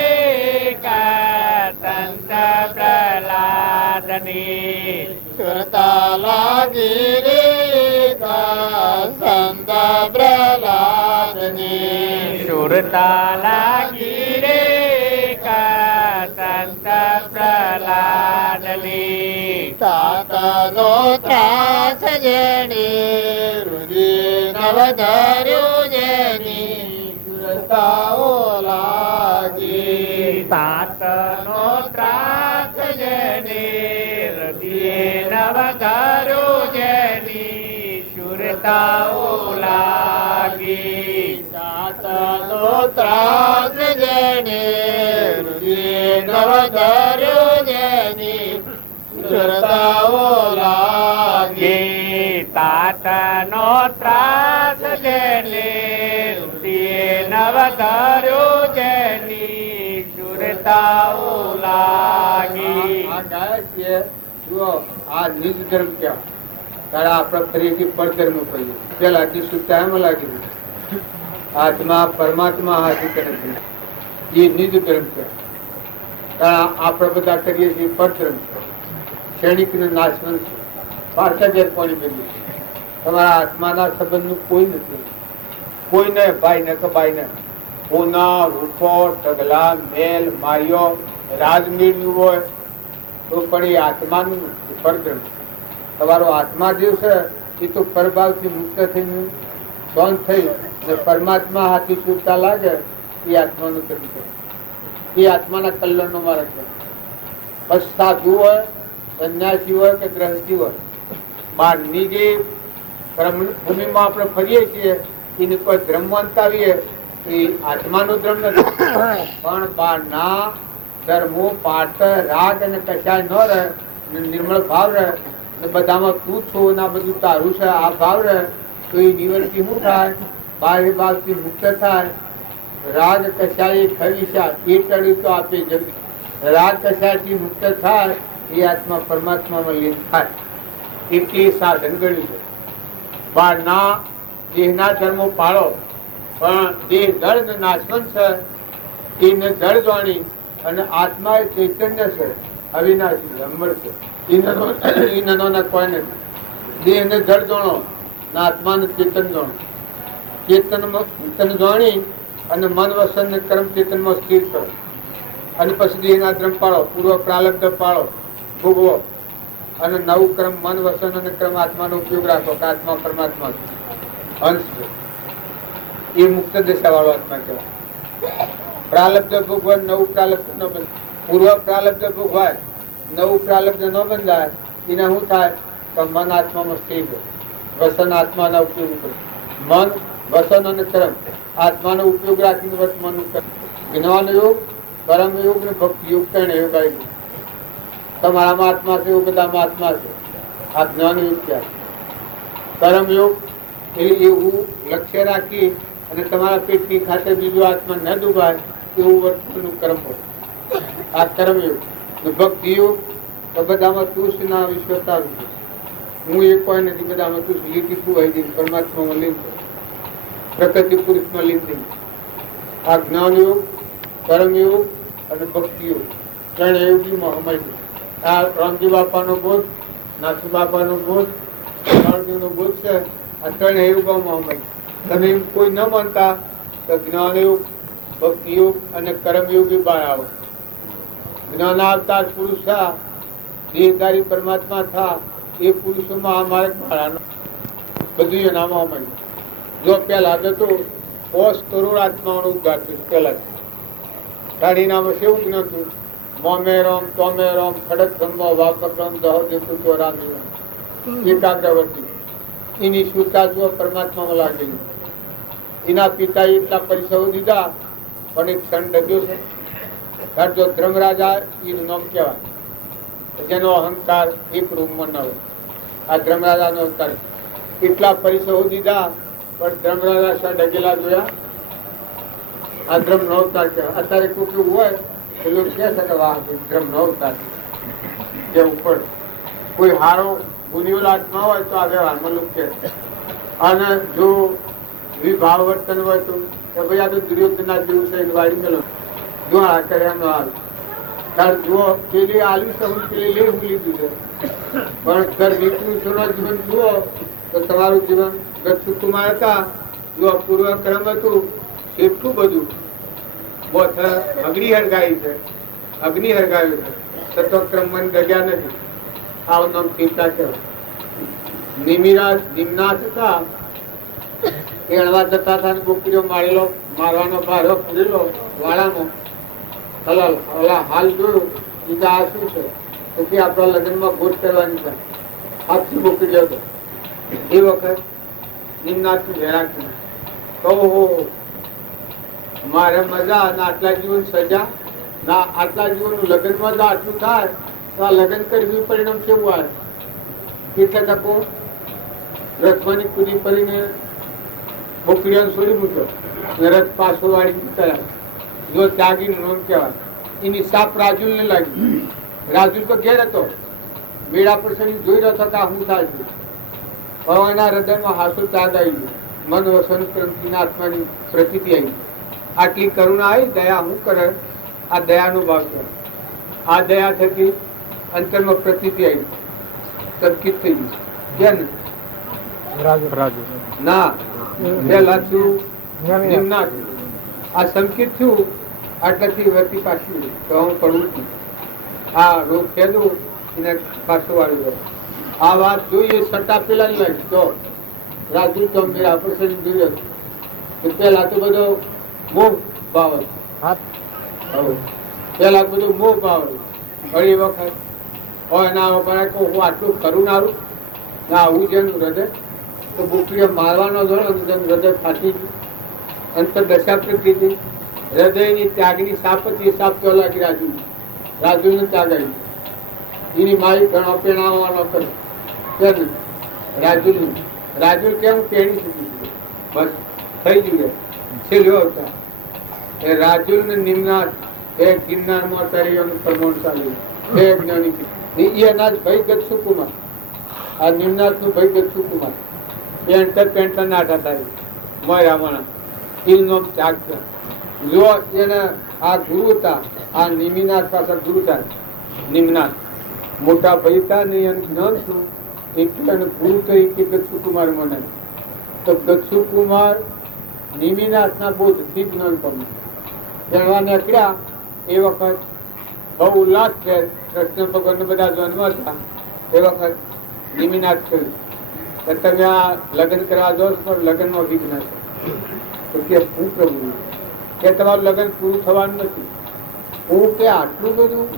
સંત પ્રહલાદની સુરતા લાગી રે સંત પ્રહલાદની સુરતા લાગી રે સંત પ્રહલાદની તાતનો ત્રાસ જેની રુધિર નવધર્યું જેની સુરતાઓ લાગી તાતનો ત્રાસ જેની હૃદયે નવધારો જેની સુરતાઓ લાગી તાતનો ત્રાસ જેની રુધિર નવધર્યું જેની સુરતાઓ લાગી તાતનો ત્રાસ જેને હૃદયે નવધારો જેની સુરતાઓ લાગી આ ગાય છે જુઓ આ નિજ ધર્મ ક્યાં ત્યારે આપણે ફરીથી પરધર્મ કહીએ પેલાથી સુતા એમ લાગી આત્મા પરમાત્મા હાથી કરે છે એ નિજ ધર્મ છે કારણ આપણે બધા કરીએ છીએ પરધર્મ ક્ષણિક ને નાશવંત છે પાછા ઘેર પાણી મેળવી તમારા આત્માના સંબંધનું કોઈ નથી કોઈને ભાઈ ને કે બાઈ ને પૂના રૂપો ઢગલા મેલ માર્યો રાજ મેળવ્યું હોય તો પણ એ આત્માનું પરધર્મ તમારો આત્મા જે છે એ તો પરભાવથી મુક્ત થઈને શાંત થઈ અને પરમાત્મા હાથી છૂટતા લાગે એ આત્માનું ધર્મ છે એ આત્માના કલ્યાણનો માર્ગ છે બસ સાધુ હોય સંન્યાસી હોય કે ગ્રહસ્થી હોય બહારની જે ભૂમિમાં આપણે ફરીએ છીએ એને કોઈ ધર્મ માનતાવીએ તો એ આત્માનો ધર્મ નથી પણ બહારના ધર્મો પાઠ રાગ અને કશાય ન રહે નિર્મળ ભાવ રહે બધામાં તું છો ને આ બધું તારું છે આ ભાવ રહે તો એ નિવૃત્તિ શું થાય બાહ્ય ભાવથી મુક્ત થાય રાગ કશાય ખરીશા એ ટળ્યું તો આપે જગત રાગ કશાયથી મુક્ત થાય એ આત્મા પરમાત્મામાં લીન થાય એટલી સાધન ગણ્યું છે બહારના દેહના ધર્મો પાળો પણ દેહ જળ નાશવંત છે એને જળ જાણી અને આત્મા એ ચૈતન્ય છે અવિનાશી અમર છે એને કોઈ નથી દેહને જળ જાણો ને આત્માને ચેતન જાણો ચેતન જાણી અને મન વસન ને કર્મ ચેતનમાં સ્થિર કરો અને પછી દેહના ધર્મ પાળો પૂર્વ પ્રાલબ્ધ પાળો ભોગવો અને નવું કર્મ મન વસન અને કર્મ આત્માનો ઉપયોગ રાખો કે આત્મા પરમાત્મા અંશ છે એ મુક્ત દશા વાળો આત્મા કહેવાય પ્રાલબ્ધ ભોગવાય નવું પ્રાલબ્ધ ન બંધ પૂર્વ પ્રાલબ્ધ ભોગવાય નવું પ્રાલબ્ધ ન બંધાય એને શું થાય તો મન આત્મામાં સ્થિર વસન આત્માના ઉપયોગ કરે મન વસન અને કર્મ આત્માનો ઉપયોગ રાખીને વર્તમાનનું કર્મ જ્ઞાન યોગ કર્મ યોગ ને ભક્તિ યોગ ત્રણ યોગ આવી ગયું તમારામાં આત્મા છે એવું બધામાં આત્મા છે આ જ્ઞાન યોગ ક્યાં કર્મ યોગ એવું લક્ષ્ય રાખી અને તમારા પેટની ખાતે બીજો આત્મા ન ડૂબાય એવું વર્તનનું કર્મ હોય આ કર્મ યોગ ભક્તિ યોગ તો બધામાં તું ના વિશ્વતા હું એક કોઈ નથી બધામાં તું લીટી તું આવી દઈ પરમાત્મામાં લીન પ્રકૃતિ પુરુષમાં લીન થઈ આ જ્ઞાન યોગ કર્મ યોગ અને ભક્તિ યોગ ત્રણ યોગીમાં હમાય આ રામજી બાપાનો બોધ નાથુ બાપાનો બોધ નો બોધ છે આ ત્રણ યોગોમાં હમાય તમે એમ કોઈ ન માનતા તો જ્ઞાન યોગ ભક્તિ યોગ અને કર્મ યોગી બહાર આવો જ્ઞાન અવતાર પુરુષ થા દેહધારી પરમાત્મા થા એ પુરુષોમાં આ માર્ગ માળાનો બધું એનામાં મળ્યું જો પેલા તો 5 કરોડ આત્માઓનો ઉદ્ધાર થયો પેલા તારી નામ કેવું જ્ઞાન હતું મોમે રામ તોમે રામ ખડક ધર્મો વાપક રામ દહ દેતું તો રામ એકાગ્રવર્તી એની સ્વીકાર જો પરમાત્મામાં લાગેલી એના પિતા એટલા પરિસરો દીધા પણ એક ક્ષણ ડગ્યો છે કારણ જો ધર્મરાજા એનું નામ કહેવાય જેનો અહંકાર એક રૂમમાં ન હોય આ ધર્મરાજાનો અહંકાર એટલા પરિસરો દીધા પણ ધર્મરાજા શાહ ડગેલા જોયા આ ધર્મ નો અવતાર કહેવાય. અત્યારે કોઈક એવું હોય એ લોકો કહે છે કે વાહ ધર્મ નો અવતાર જે ઉપર કોઈ હારો ગુનિયોલ આત્મા હોય તો આ વ્યવહારમાં લોકો કહે. અને જો વિભાવ વર્તન હોય તો ભાઈ આ તો દુર્યોધનના જેવું છે એની વાળી મેળો જો આ કર્યા નો હાલ તાર જુઓ પેલી આલુ સમજ પેલી લે હું લીધું છે પણ ઘર નીકળું જીવન જુઓ તો તમારું જીવન ગતસુખમાં હતા જો પૂર્વ ક્રમ હતું એટલું બધું અગ્નિ હરગાઈ છે અગ્નિ હરગાયું છે સત્વક્રમ મન ગગ્યા નથી. આવું નામ ચિંતા કહેવાય. નિમ્નાથ હતા એ અણવા જતા હતા ગોપીઓ મારેલો મારવાનો ભારો પૂરેલો વાળામાં હાલ જોયું બીજા આ શું છે પછી આપણા લગ્નમાં ગોઠ કરવાની છે હાથથી મોકલી હતો. એ વખત નિમ્નાથ હેરાન કહો મારે મજા ના આટલા જીવન સજા ના આટલા જીવન લગ્નમાં જો આટલું થાય તો આ લગ્ન કરવી પરિણામ કેવું આવે. કેટલા તકો રથવાની કુદી કરીને મોકલીઓ છોડી મૂક્યો રથ પાછો વાળી કરાય જો ત્યાગી નોંધ કહેવાય. એની સાપ રાજુલ ને લાગી. રાજુલ તો ઘેર હતો મેળા પ્રસંગ જોઈ રહ્યો હતો કે આ હું થાય છે. એના હૃદયમાં હાસો ત્યાગ આવી ગયો. મન વસન ક્રાંતિના આત્માની પ્રતીતિ આવી. આટલી કરુણા આવી દયા હું કરે આ દયાનો ભાવ છે. આ દયા થકી અંતરમાં પ્રતીતિ આવી સંકિત થઈ ગયું. કેમ ના પેલા થયું નિમ્નાથ આ સંકિત થયું આટલાથી વતી પાછી તો હું પડું છું આ રોગ ખેદું એને પાછું વાળી ગયો. આ વાત જોઈએ સટ્ટા પેલા લાગી તો રાજુ તો મેરા પ્રસંગ જોયો પેલા તો બધો મોહ ભાવ પેલા બધું મોહ ભાવ ઘણી વખત એના વગર હું આટલું કરું નારું ના આવું જેનું હૃદય તો બુકડીઓ મારવાનો જોડે હૃદય ફાટી અંતર દશા પ્રકૃતિ હૃદયની ત્યાગની સાપતી સાપ તો લાગી રાજુને ત્યાગ આવી એની મારી ઘણો પેણાવવાનો કર્યો રાજુ કેમ પેણી શકી બસ થઈ ગયું છેલ્લો હતા એ રાજુ ને નિમ્નાથ એ ગિરનારમાં તરીઓનું પ્રમોણશાલી એ જ્ઞાની એ અનાજ ભાઈ ગતસુકુમાર આ નિમ્નાથ નું ભાઈ ગતસુકુમાર એ અંતર પેન્ટ નાઠા તારી મોયરામણા એનો ત્યાગ જો એને આ ગુરુ હતા આ નિમિનાથ પાસે ગુરુ હતા નિમ્નાથ મોટા ભાઈ હતા ને એનું જ્ઞાન શું એટલે ગુરુ તરીકે ગતસુકુમાર મને તો ગતસુકુમાર નિમિનાથ ના બોધથી જ્ઞાન પામ્યું ભણવા નીકળ્યા એ વખત બહુ ઉલ્લાસ છે. કૃષ્ણ ભગવાન બધા જન્મ હતા એ વખત નિમિનાથ કહ્યું કે તમે આ લગ્ન કરવા જાઓ પણ લગ્નમાં વિઘ્ન છે તો કે હું પ્રભુ કે તમારું લગ્ન પૂરું થવાનું નથી. હું કે આટલું બધું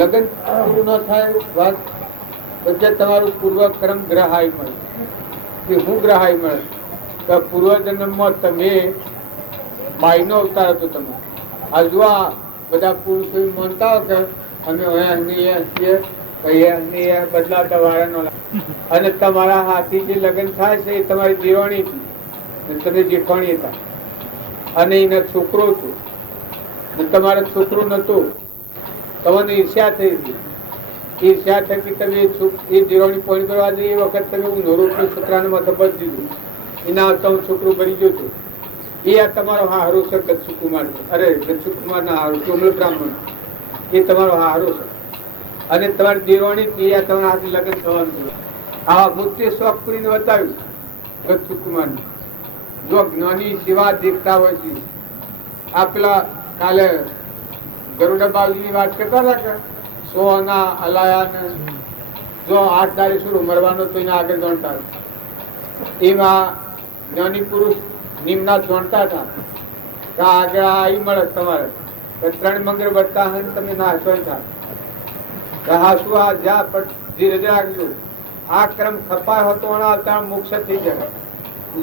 લગ્ન પૂરું ન થાય વાત તો કે તમારું પૂર્વક્રમ ગ્રહાય મળે કે હું ગ્રહાય મળે તો પૂર્વજન્મમાં તમે બાઈનો અવતાર હતો. તમે આ જો આ બધા પુરુષો માનતા હો કે અમે બદલાતા વાળાનો અને તમારા હાથી જે લગ્ન થાય છે એ તમારી દેવાણી હતી તમે જેઠવાણી હતા અને એના છોકરો હતો તમારો છોકરો નતો તમને ઈર્ષ્યા થઈ હતી. ઈર્ષ્યા થકી તમે એ દેવાણી પોણી કરવા જઈએ એ વખત તમે હું નોરોટનો છોકરાને માથે બધ દીધું એના આવતા હું છોકરો બની ગયો હતો. એ આ તમારો હારો છે ગતસુકુમાર અરે ગતસુકુમાર ના હારો ચોમલ બ્રાહ્મણ એ તમારો હારો છે અને તમારી દેવાણી એ તમારા હાથે લગ્ન થવાનું. આવા મોટી શોખ પૂરીને બતાવ્યું ગતસુકુમાર જો જ્ઞાની સેવા દેખતા હોય છે. આ પેલા કાલે ગરુડા બાવજીની વાત કરતા હતા કે સોના અલાયા જો 8 દાડે શું મરવાનો તો એને આગળ ગણતા એમાં જ્ઞાની પુરુષ નિમ્નાથ જોણતા હતા કે આગળ આવી મળે તમારે 3 મંગળ બળતા હોય તમે ના હસવાય થાય હાસુ આ જા પણ ધીરે રાખજો. આ ક્રમ ખપાય હોય તો ત્યાં મોક્ષ થઈ જાય.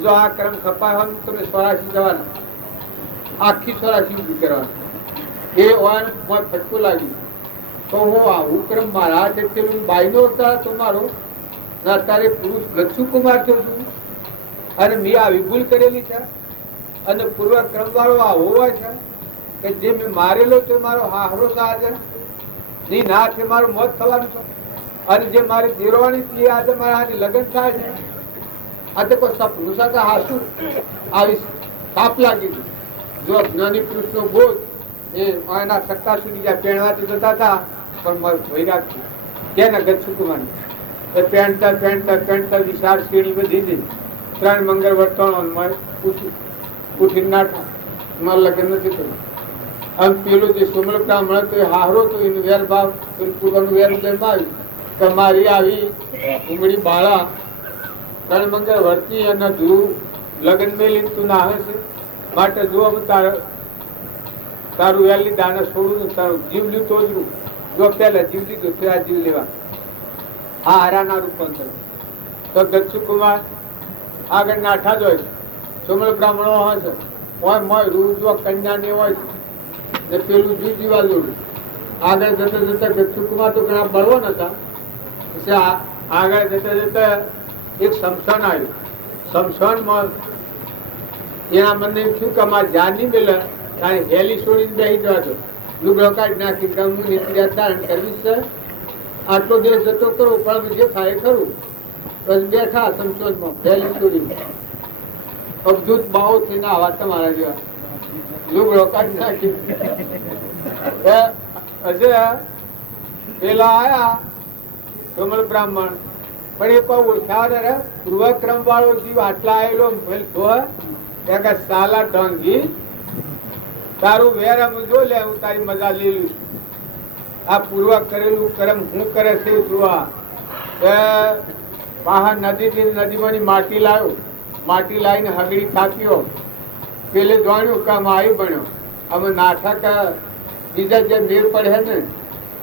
જો આ ક્રમ ખપાય હોય તમે સ્વરાશી જવાના આખી સ્વરાશી ઉભી કરવાની એ ઓન ફટકું લાગ્યું તો હું આવું ક્રમ મારા હાથે બાઈનો અવતાર હતો મારો અત્યારે પુરુષ ગતસુકુમાર થયો છું અને મેં આવી ભૂલ કરેલી છે અને પૂર્વ ક્રમ વાળો આ હોવા છે કે જે મેં મારેલો તો મારો હાહરો સાજે ની ના છે મારું મોત થવાનું છે અને જે મારી દેરવાની હતી આજે મારા હાથી લગ્ન થાય છે આ તો કોઈ સપનું સાથે હાસું આવી સાપ લાગી ગયું. જો જ્ઞાની પુરુષ નો બોધ એ એના સત્તા સુધી જ્યાં પહેણવાથી જતા હતા પણ મારું વૈરાગ છે કેના ગચ્છુકુમાર એ પહેણતા વિશાળ સીડી બધી હતી 3 મંગળ વર્તણો ઉઠી નાઠા મારા લગ્ન નથી કર્યું. આમ પેલું જે સુમલ બ્રાહ્મણ હતો એ હારો તો એનું વેર ભાવ પૂર્વનું વેર ઉદયમાં આવ્યું કે મારી આવી ઉમડી બાળા 3 મંગળ વર્તી અને ધ્રુવ લગ્ન મેલી તું ના આવે છે માટે જો તારું વેલી દાના છોડું ને તારું જીવ લીધું તોજરું જો પેલા જીવ લીધું તો આ જીવ લેવા આ હારાના રૂપાંતર તો ગચ્છુકુમાર આગળ નાઠા જ હોય છે સુમલ બ્રાહ્મણો હોય છે હોય મોય રૂ જો કન્યા ને હોય છે ને પેલું જીવ જીવા જોડું આગળ જતા જતા ગચ્છુકુમાર તો ઘણા બળવાન હતા પછી આગળ જતા જતા એક શમશાન આવ્યું. શમશાનમાં એના મને એમ થયું કે અમારે ધ્યાન નહીં મેલે કારણ હેલી છોડીને બેસી જવા દો લુગડો કાઢી નાખી હું નીકળ્યા ધારણ કરવી છે આટલો દિવસ જતો કરો પણ જે થાય ખરું બસ બેઠા શમશાનમાં હેલી છોડીને અબજુત બાવો થઈને આવા તમારા જેવા લુગડો કાઢી નાખી હજે પેલા આયા કમલ બ્રાહ્મણ પણ એ પણ ઓળખાવા પૂર્વક્રમ વાળો જીવ આટલા આવેલો સાલા ઢોંગી તારું વેર અમે જો લે હું તારી મજા લઈ લઉં આ પૂર્વ કરેલું કર્મ હું કરે છે જોવા બહાર નદીમાં માટી લાવ્યો માટી લાવીને હગડી થાક્યો પેલે જાણ્યું કે આમાં આવી બન્યો અમે નાઠા કે બીજા જે મેળ પડે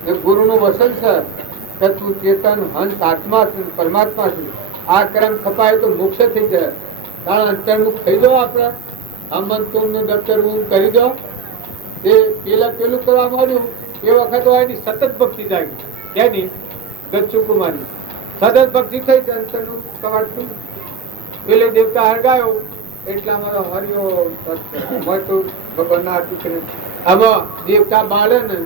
ને ગુરુનું વસન છે કે તું ચેતન હંસ આત્મા છે પરમાત્મા છે આ કર્મ ખપાય તો મોક્ષ થઈ જાય કારણ અંતર્મુખ થઈ જાઓ આપણે હમંતુનું દફતર હું કરી દો એ પેલું કરવા માંડ્યું એ વખત એની સતત ભક્તિ જાગી એની ગચ્છુકુમારની સતત ભક્તિ થઈ છે અંતરનું કવાડતું પેલે દેવતા હરગાયો એટલામાં તો હરિયો ભગવાનના હતું આમાં દેવતા બાળે ને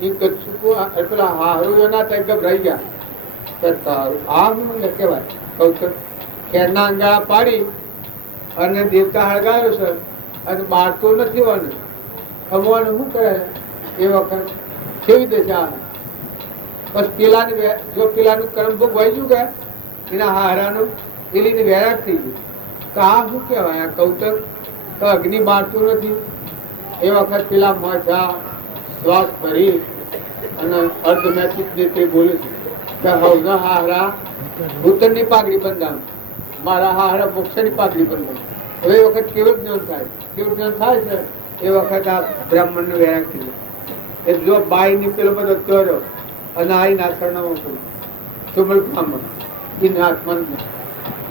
એ ગચ્છુકુ પેલા હારુઓના તક રહી ગયા આ હું કહેવાય કઉ છું ખેરના અંગાળા પાડી અને દેવતા હળગાયો છે અને બાળતો નથી હોને અમવાનું શું કરે એ વખત કેવી દશા બસ પેલાની જો પેલાનું કર્મ ભોગ વાંચ્યું કે એના હારાનું પેલીની વૈરાગ થઈ ગયું તો આ શું કહેવાય આ કૌતક તો અગ્નિ બાળતું નથી એ વખત પેલા મોજા શ્વાસ ભરી અને અર્ધમેચિત રીતે બોલે છે કે હવના હારા ભૂતરની પાઘડી બંધાણ મારા હારા મોક્ષની પાઘડી બંધાણ હવે એ વખત કેવું જ્ઞાન થાય છે એ વખત આ બ્રાહ્મણ નું વૈરાગ થઈ ગયું જો બાઈ ની પેલો બધો ચોર્યો અને આઈ ના શરણામાં સુમલ બ્રાહ્મણ આત્મન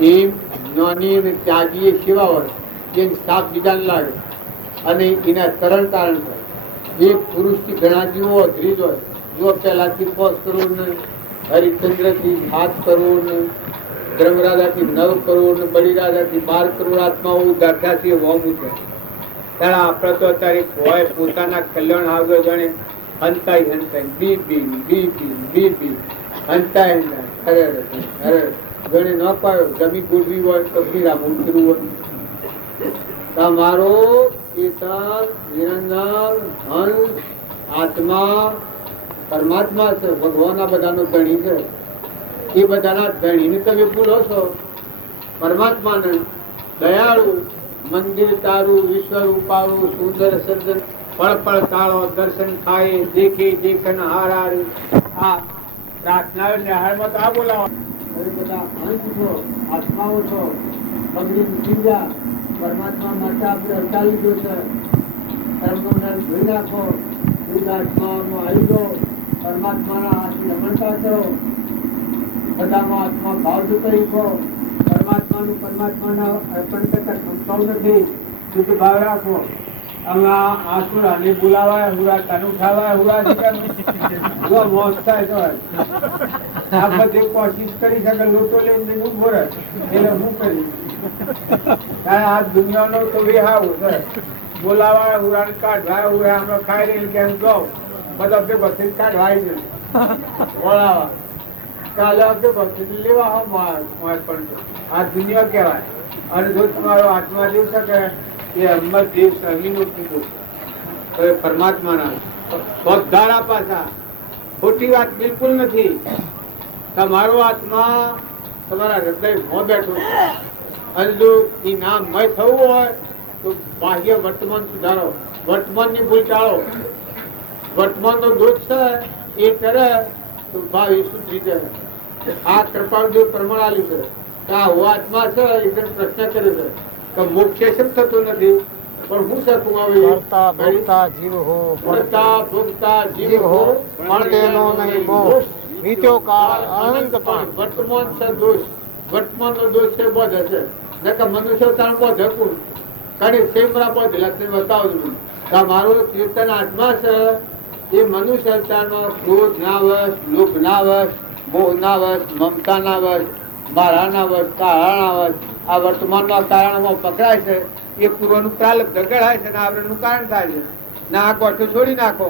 એમ જ્ઞાની અને ત્યાગી સેવા હોય એની સાપ બીજાને લાગે અને એના તરણ કારણ થાય એ પુરુષથી ઘણા જીવો અઘરી હોય જો પહેલાથી 5 કરોડ ને હરિચંદ્ર થી 7 કરોડ ને ધર્મરાજાથી 9 કરોડ ને બળીરાજાથી 12 કરોડ આત્માઓ દાખ્યાથી હોમું છે ત્યારે આપણે તો અત્યારે હોય પોતાના કલ્યાણ આગળ જાણે હંતાઈ બીપી હંતાઈ અરે ગણે ન પાયો જમી ગોઠવી હોય તો ફીરા મૂકવું હોય તમારો ચેતન નિરંજન હંસ આત્મા પરમાત્મા છે ભગવાન આ બધાનો ધણી છે એ બધાના ધણીને તમે ભૂલો છો પરમાત્માને દયાળુ મંદિર તારું વિશ્વ રૂપાળું સુંદર સર્જન પળ પળ કાળો દર્શન થાય દેખે દેખન હારાર આ પ્રાર્થના નિહાળમાં તો આ બોલાવો બધા હંસ છો આત્માઓ છો પગડી મૂકી જા પરમાત્મા માટે આપણે અવતાર લીધો છે કર્મનું જ્ઞાન જોઈ નાખો આત્માનો આવી દો પરમાત્માના હાથની નમનતા કરો બધામાં આત્મા ભાવ કરી કહો પરમાત્માના અર્પણ કરતા ક્ષમતાઓ નથી શુદ્ધ ભાવ રાખો હમણાં આસુરાને બોલાવાય હુરા તને ઉઠાવાય હુરા મોજ થાય તો આ બધી કોશિશ કરી શકે લોટો લઈને ઉભો રહે એટલે હું કરી આ દુનિયાનો તો વિહાવ છે બોલાવા ઉડાન કાઢવા ઉડા અમે ખાઈ રહી કેમ કહો બધા ભેગો થઈને કાઢવા આવી જાય બોલાવા કાલે ભક્તિ લેવા પણ આ દુનિયા કહેવાય. અને જો તમારો આત્મા જેવું છે કે એ અમર દેવ સ્વામીનું કીધું તો એ પરમાત્માના બધારા પાછા ખોટી વાત બિલકુલ નથી. તમારો આત્મા તમારા હૃદયમાં બેઠો છે અને જો એ નામમય થવું હોય તો બાહ્ય વર્તમાન સુધારો, વર્તમાનની ભૂલ ટાળો. વર્તમાનનો દોષ છે એ કરે તો ભાવ એ સુધરી જાય. આ કૃપાળદેવ પ્રમાણ આલ્યું છે કે આ હું આત્મા છે એ પ્રશ્ન કર્યો છે કે મોક્ષે શમ થતું નથી પણ હું શકું આવી કરતા ભોગતા જીવ હો ભરતા ભોગતા જીવ હો પણ તેનો નહીં મોક્ષ નીત્યો કાળ અનંત પણ વર્તમાન છે દોષ, વર્તમાનનો દોષ છે બોધ હશે નકર મનુષ્ય તાણ બોધ હકું કારણ સેમરા બોધ લક્ષણ બતાવજો મને કે મારો કીર્તન આત્મા છે એ મનુષ્ય અવતારનો ક્રોધ ના વશ, લોભ ના વશ, મોહ ના વશ, મમતા ના વશ, મારા ના વશ, તારા ના વશ આ વર્તમાનના કારણમાં પકડાય છે. એ પૂર્વનું પ્રાલબ્ધ ગળાય છે ને આવરણનું કારણ થાય છે ને આ ગોઠું છોડી નાખો.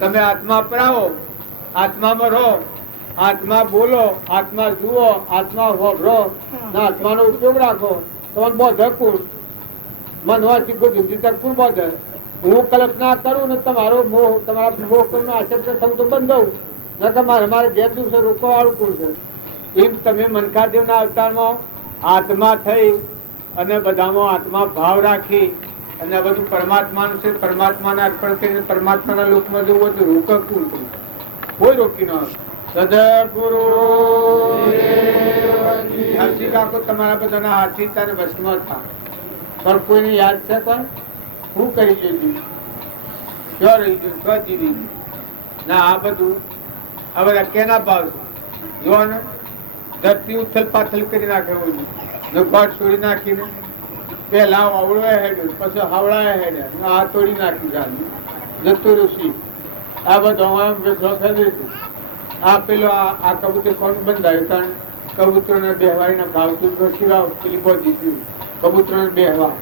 તમે આત્મા અપનાવો, આત્મામાં રહો, આત્મા બોલો, આત્મા જુઓ, આત્મા હોભરો ને આત્માનો ઉપયોગ રાખો. તમારે બોધ કુળ મન હોવાથી કોઈ જુદી તક કુળ બોધ. હું કલ્પના કરું ને તમારો મોહ, તમારા મોહ નો આસક્ત થવું તો બંધ ન તમારે મારે ઘેર દિવસે રોકવા વાળું કુળ છે. એમ તમે મનકાદેવના અવતારમાં આત્મા થઈ અને બધામાં આત્મા ભાવ રાખી અને બધું પરમાત્માનું છે, પરમાત્માને અર્પણ કરીને પરમાત્માના લોકમાં જવું હોય તો રોક કુલ કોઈ રોકી ન સદગુરુ હરજી કાકો તમારા બધાના હાથથી તારે વસમાં હતા પણ કોઈને યાદ છે પણ હું કરી જોયું ક્યાં રહી ગયું ક્યાં જીવી ના આ બધું હવે કેના ભાવ જો ને ધરતી ઉથલ પાથલ કરી નાખે ને કોટ છોડી નાખીને પેલા અવળો હેડ્યો પછી હાવડા હેડ્યા આ તોડી નાખી જાણ જતું ઋષિ આ બધું બેઠો થઈ આ પેલો આ કબૂતર કોણ બંધાયું કારણ કબૂતરો ને બેહવાના ભાવતું સિવાય પેલી બધી થયું કબૂતરો ને બેહવા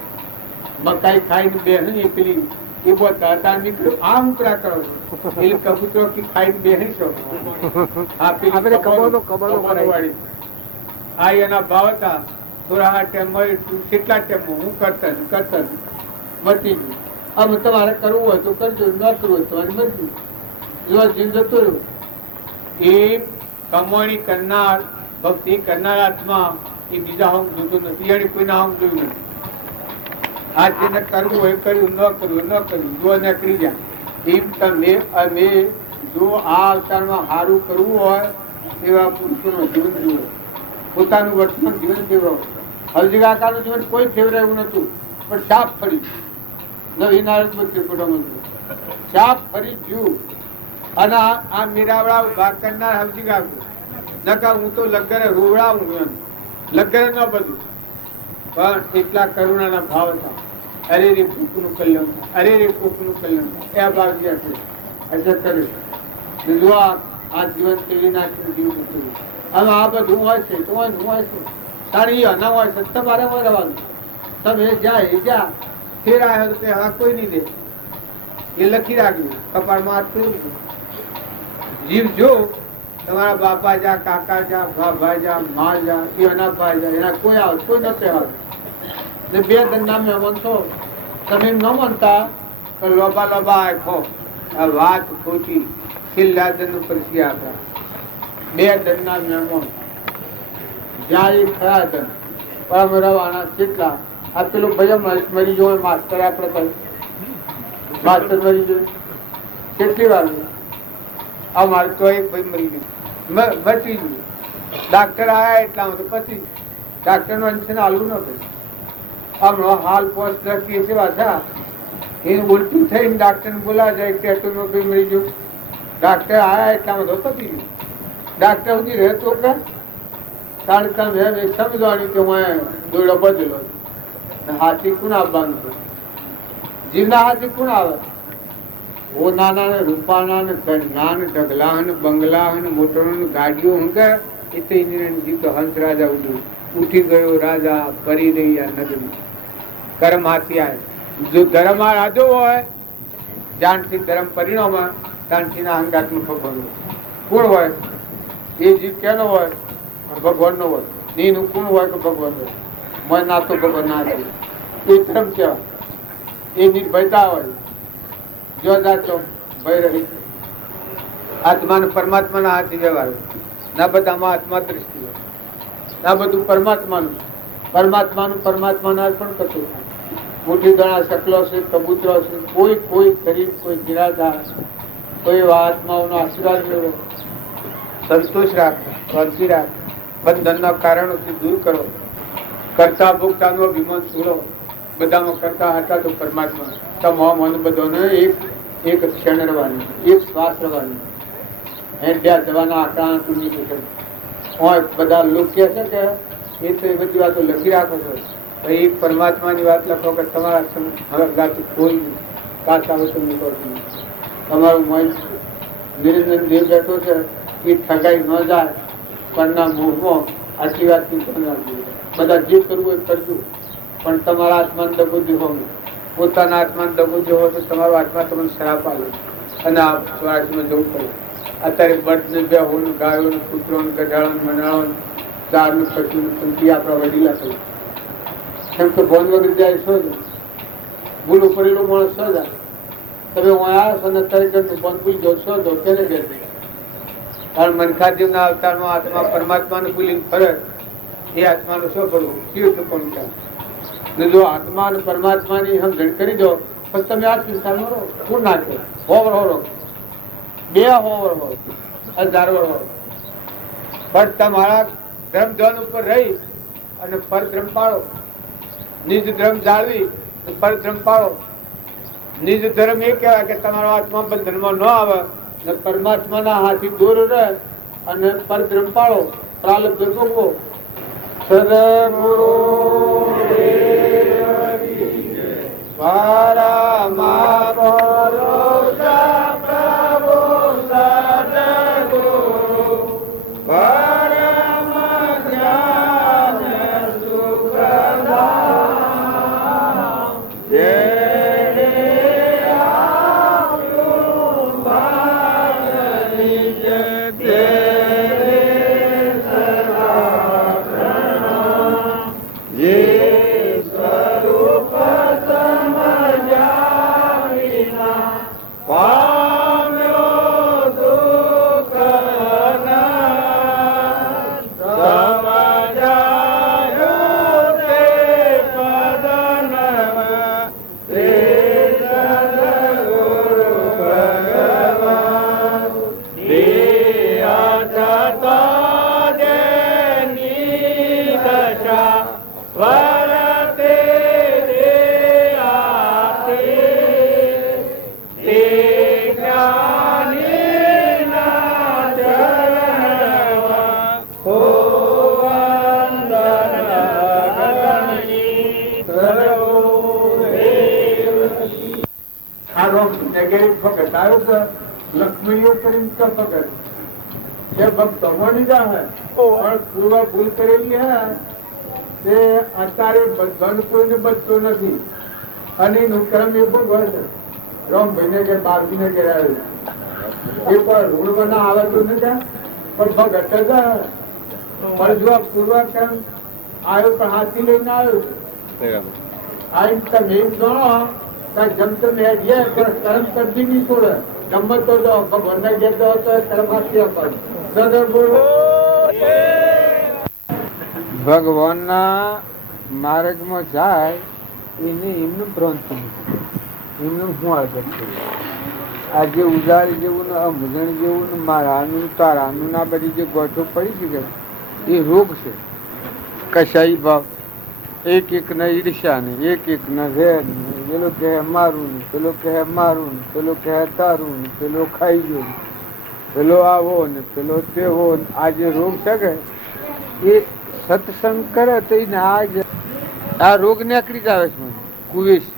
મકાઈ ખાઈને બે ને પેલી એ બધા તાર નીકળ્યું આ ઉકળા કરો એટલે કબૂતરો ખાઈને બેહી છો આ પેલી કબોવાળી આ એના ભાવ હતા થોડા ટાઈમ કેટલા ટાઈમ હું કરતા મટી ગયું. આમ તમારે કરવું હોય તો કરજો, ન કરવું હોય તમારી મરજી. જો જીવ જતો રહ્યો એ કમાણી કરનાર ભક્તિ કરનાર આત્મા એ બીજા હમ જોતું નથી અને કોઈના હમ જોયું નથી. આ જેને કરવું હોય કર્યું, ન કરવું ન કર્યું, જો નીકળી જાય. એમ તમે અમે જો આ અવતારમાં સારું કરવું હોય એવા પુરુષોનું જીવન જીવો, પોતાનું વર્તમાન જીવન જીવો. હલજી કાકાનું જીવન કોઈ ફેવરે એવું નતું પણ સાપ ફરી નવી નારાયણ સાપ ફરી જ્યું અને આ મીરાવડા ઉભા કરનાર હલજી કાકુ નકા હું તો લગરે રોવડાવું એમ લગરે ન બધું પણ એટલા કરુણાના ભાવ હતા. અરે રે ભૂખનું કલ્યાણ, અરે રે કોકનું કલ્યાણ એ ભાવજી આપણે અસર કર્યું. જો આ જીવન તેડી નાખ્યું જીવન કર્યું. હવે આ બધું હોય છે તો હોય છે તારી ન હોય છે તમારે હોય રહેવાનું. તમે જાય જા ફેર આવ્યો તો હા કોઈ નહીં દે એ લખી રાખ્યું કપાળમાં હાથ કર્યું. જીવ જો તમારા બાપા જા, કાકા જા, ભાઈ જા, મા જા, એના ભાઈ જા, એના કોઈ આવે કોઈ નથી આવે ને બે ધંધા મહેમાન છો તમે ન માનતા તો લોબા લોબા આખો આ વાત ખોટી છેલ્લા ધન પરસી આપણા બે ધનના મહેમાન જ્યાં એ ખરા ધન પરમ રવાના કેટલા આ પેલું ભાઈ મરી જો માસ્ટર આપણે કહ્યું માસ્ટર મરી જોયું કેટલી વાર આ મારે તો એક ભાઈ મરી ગયું બચી ગયું. ડાક્ટર આવ્યા એટલામાં તો પછી ડાક્ટર નું અંશ હાલવું ન થયું. હમણાં હાલ પોસ્ટ લખી સેવા થયા એને ઉલટું થઈને ડાક્ટર બોલાવા જાય ટેટુમાં ભાઈ મરી ગયું. ડાક્ટર આવ્યા એટલામાં તો પતી ગયું. ડાક્ટર સુધી રહેતો કારણ કે મેં સમજવાની કે હું દોડો બદલો હાથી કોણ આવવાનું છે જીવના હાથી કોણ આવે ઓનાના ને રૂપાના ને ઘરના ને ઢગલા ને બંગલા ને મોટરો ને ગાડીઓ હંગે એ તો ઇન્દ્રિય તો હંસ રાજા ઉઠી ગયો રાજા ફરી રહી આ નગરી કર્મ હાથી આવે જો ધર્મ આ રાજો હોય જાણથી ધર્મ પરિણામ જાણથી ના અંગાત્મક ભગવાન કોણ હોય એ જીવ કેનો હોય ભગવાન નો હોય એનું કોણ હોય કે ભગવાન હોય મન ના તો ભગવાન ના છે એ ધર્મ કહેવાય એ નિર્ભયતા હોય જો જાતો ભય રહી આત્માને પરમાત્માના હાથી વ્યવહાર ના બધામાં આત્મા દ્રષ્ટિ હોય ના બધું પરમાત્માનું પરમાત્માના અર્પણ કરતું મોટી ઘણા શકલો છે કબૂતરો છે કોઈ ગરીબ કોઈ નિરાધાર કોઈ આત્માઓનો આશીર્વાદ મેળવો સંતોષ રાખ શાંતિ રાખ બંધનના કારણોથી દૂર કરો કરતા ભોગતાનો અભિમાન છોડો બધામાં કરતા હતા તો પરમાત્મા તમામ મન બધોને એક ક્ષણ રહેવાની એક શ્વાસ રહેવાની હેડ્યા જવાના આંકડા ટૂંકી શકે બધા લોકો કહે છે કે એ તો એ બધી વાતો લખી રાખો છો એક પરમાત્માની વાત લખો કે તમારા કોઈ નહીં કાશ આવે તો નીકળતું તમારું મન નિરંજન દેવ બેઠો છે એ ઠગાઈ ન જાય પરના મોહમાં આટલી વાત બધા જે કરવું એ કરજો પણ તમારા આત્માને દગો દેવો પોતાના આત્માને દગો દેવો તો તમારો આત્મા તમને શ્રાપ આવે અને આ સ્વરાજમાં જવું પડે અત્યારે બળને બેહોને ગાયોને કૂતરોને ગઢાળોને મનાળોને ચારનું પચું પંચી આપણા વડીલા થયું કેમ કે ભોન વગર જાય છો જ ભૂલ ઉપરેલો માણસ છો જાય તમે હું આવ્યા છો ને અત્યારે ભોન ભૂલી જાઓ છો જો તેને કહે કારણ મનખાદેવના અવતારમાં આત્મા પરમાત્માને ભૂલીને ફરે એ આત્માનું શું કરવું કેવું તો કોણ કહે જો આત્મા અને પરમાત્માની સમજણ કરી દો પછી તમે આ સંસારમાં રહો કોણ નાખે હોવર હોરો બે હોવર હોય હજારો હોય પણ તમારા ધર્મ ધ્યાન ઉપર રહી અને પરધર્મ પાળો નિજ ધર્મ જાળવી પરધર્મ પાળો નિજ ધર્મ એ કહેવાય કે તમારો આત્મા બંધનમાં ન આવે ને પરમાત્માના હાથી દૂર રહે અને પરધર્મ પાળો પ્રાલબ્ધ ભોગવો સદગુરુ લક્ષ્મીઓ કરીને ભગત જે ભક્તો મળી જાય પણ પૂર્વ ભૂલ કરેલી હે તે અત્યારે બધાને કોઈને બચતો નથી અને એનું ક્રમ એ પણ હોય છે રામભાઈને કે બાપજીને ઘેર આવ્યું એ પણ રૂળ બના આવે તો નથી પણ ભગત જ પણ જો પૂર્વ ક્રમ આવ્યો પણ હાથી લઈને આવ્યો આ તમે એમ જાણો જમતો મેં કર્મ કદી નહીં છોડે ગમતો જો ભગવાનને કહેતો હતો કર્માથી ભગવાનના માર્ગમાં જાય એને એમનું ભ્રાંતિ એમનું શું આગળ છે આ જે ઉજારી જેવું ને અમજણ જેવું ને મારાનું તારાનું ના બધી જે ગોઠો પડી છે એ રોગ છે કશાઈ ભાવ એક ને ઈર્ષ્યા ને એક ને ઝેર ને પેલો કહે મારું ને પેલો કહે મારું ને પેલો કહે તારું ને પેલો ખાઈ ગયો ને પેલો આવો ને પેલો તેવો ને આ જે રોગ છે કે એ સત્સંગ કરે તો એને આ રોગ નીકળી જ આવે છે મને કુવેશ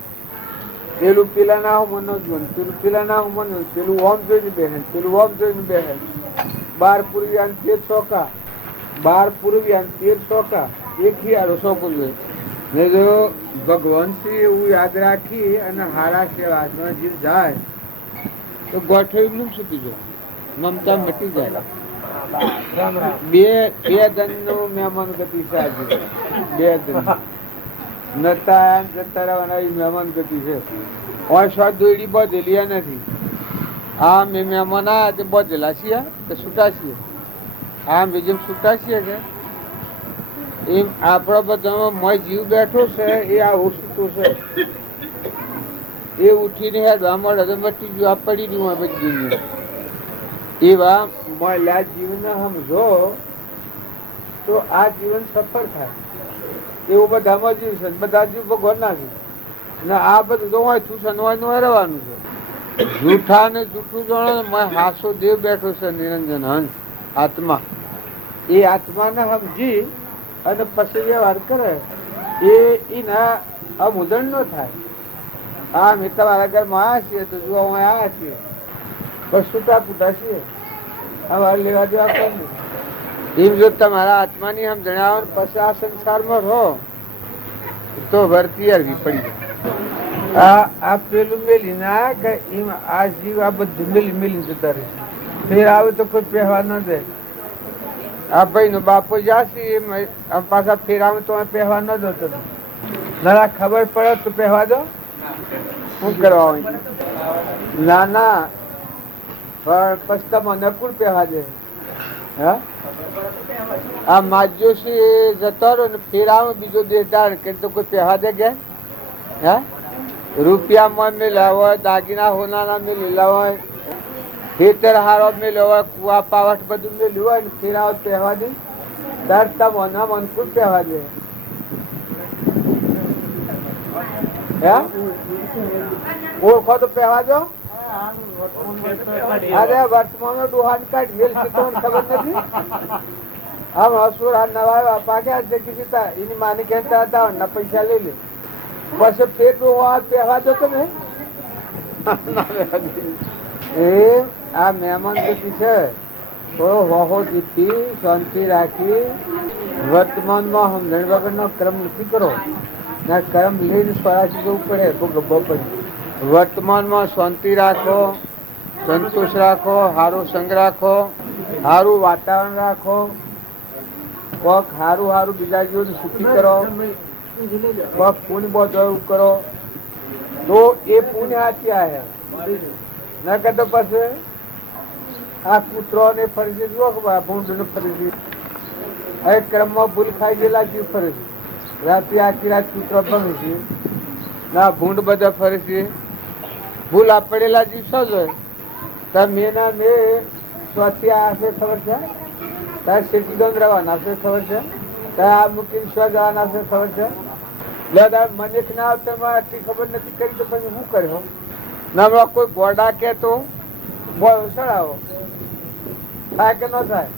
પેલું પેલા ના મનોજ બન, પેલું પેલા ના મનોજ, પેલું ઓમ જોઈને બેહે, પેલું ઓમ જોઈને બેહે. 12 પૂર્વ્યાન 13 ચોકા, 12 પૂર્વ્યાન 13 ચોકા, એક હિયારો ચોકો જોઈએ. ને જો ભગવાન શ્રી એવું યાદ રાખી અને હારા સેવા જીવ જાય તો ગોઠવેલું છૂટી જાય, મમતા મટી જાય. બે ધન નું મહેમાન ગતિ છે આજે, બે ધન નતા જતા રહેવાના મહેમાન ગતિ છે. દોડી બધેલી નથી. આ મેં મહેમાન આવ્યા તે બધેલા છીએ કે છૂટા છીએ? આ બીજું છૂટા છીએ કે એમ આપણા બધામાં મોય જીવ બેઠો છે એ આ છૂટું છે. એ ઉઠીને હેડવા મળે તો મટી ગયું, આ પડી ગયું આ બધી એવા મળ્યા જીવન સમજો તો આ જીવન સફળ થાય. એવું બધામાં જીવ છે, બધા જીવ ભગવાન ના છે ને આ બધું તો હોય છું સનવાય રહેવાનું છે. જૂઠા ને જૂઠું જાણો હાસો દેવ બેઠો છે નિરંજન હંસ આત્મા. એ આત્માને સમજી અને પછી વ્યવહાર કરે એના અમુદણ ન થાય. હા મેં તમારા ઘરમાં આવ્યા છીએ તો જો અમે આવ્યા છીએ બસ છૂટા પૂટા છીએ, અમારે લેવા દેવા કઈ એમ. જો તમારા આત્માની આમ જણાવો પછી આ સંસારમાં રહો તો ભરતી હરવી પડી જાય. આ પેલું મેલી ના કે એમ આ જીવ આ બધું મેલી મેલી જતા રહે. ફેર આવે તો કોઈ પહેવા ન દે. આ ભાઈ નો બાપો જાસી પાછા ફેર આવે તો પહેવા ન દો. તો ના ખબર પડે તો પહેવા દો. શું કરવા હોય? ના ના પણ પછી તમને કોણ પહેવા દે? હા આ માજ્યોશી જતો રહ્યો ને ફેર આવે બીજો દેદાર કે તો કોઈ પહેવા દે ગયા? હા રૂપિયામાં મેળ્યા હોય, દાગીના હોનાના મેળેલા હોય, ખેતર હારો મેળ્યો હોય, કુવા પાવટ બધું મેળ્યું હોય ને ફેર આવે પહેવા દે? તાર તમને મન કોણ પહેવા દે? ઓળખો તો પહેવા દો. અરે વર્તમાન નો ડોહાન કાઢ મેલ ખબર નથી. આમ હસુર આ નવા પાક્યા એની માની કહેતા હતા પૈસા લઈ લે પછી ફેર ડોહા પહેવા દો તમે. એ આ મહેમાન ગતિ છે તો હોહો જીતી શાંતિ રાખી વર્તમાનમાં સમજણ વગરનો ક્રમ નથી કરો. ના કર્મ લઈને સ્વરાશી જવું પડે તો ગબ્બો પડે. વર્તમાનમાં શાંતિ રાખો, સંતોષ રાખો, સારું સંગ રાખો, સારું વાતાવરણ રાખો, કોક સારું સારું બીજા જેવું સુખી કરો, કોક પુણ્ય બધું કરો તો એ પુણ્ય હાથી આવે. ના કરતો પછી આ કૂતરો ને ફરી જુઓ ભૂંડ ને ફરી હવે ક્રમમાં ભૂલ ખાઈ ગયેલા જીવ ફરે છે. રાતે આખી રાત કૂતરો ભમે છે ના ભૂંડ બધા ફરે છે. ભૂલ આ પડેલા જીવ શું જોય? તમે ના મેં સ્વથી આશે ખબર છે? તારે શેઠી ગમ રહેવાના છે ખબર છે? તારે આ મૂકીને સ્વ જવાના છે ખબર છે? મને ના આવતા આટલી ખબર નથી કરી તો પછી શું કર્યો? ના કોઈ ગોડા કે તો ચડાવો થાય કે ન થાય?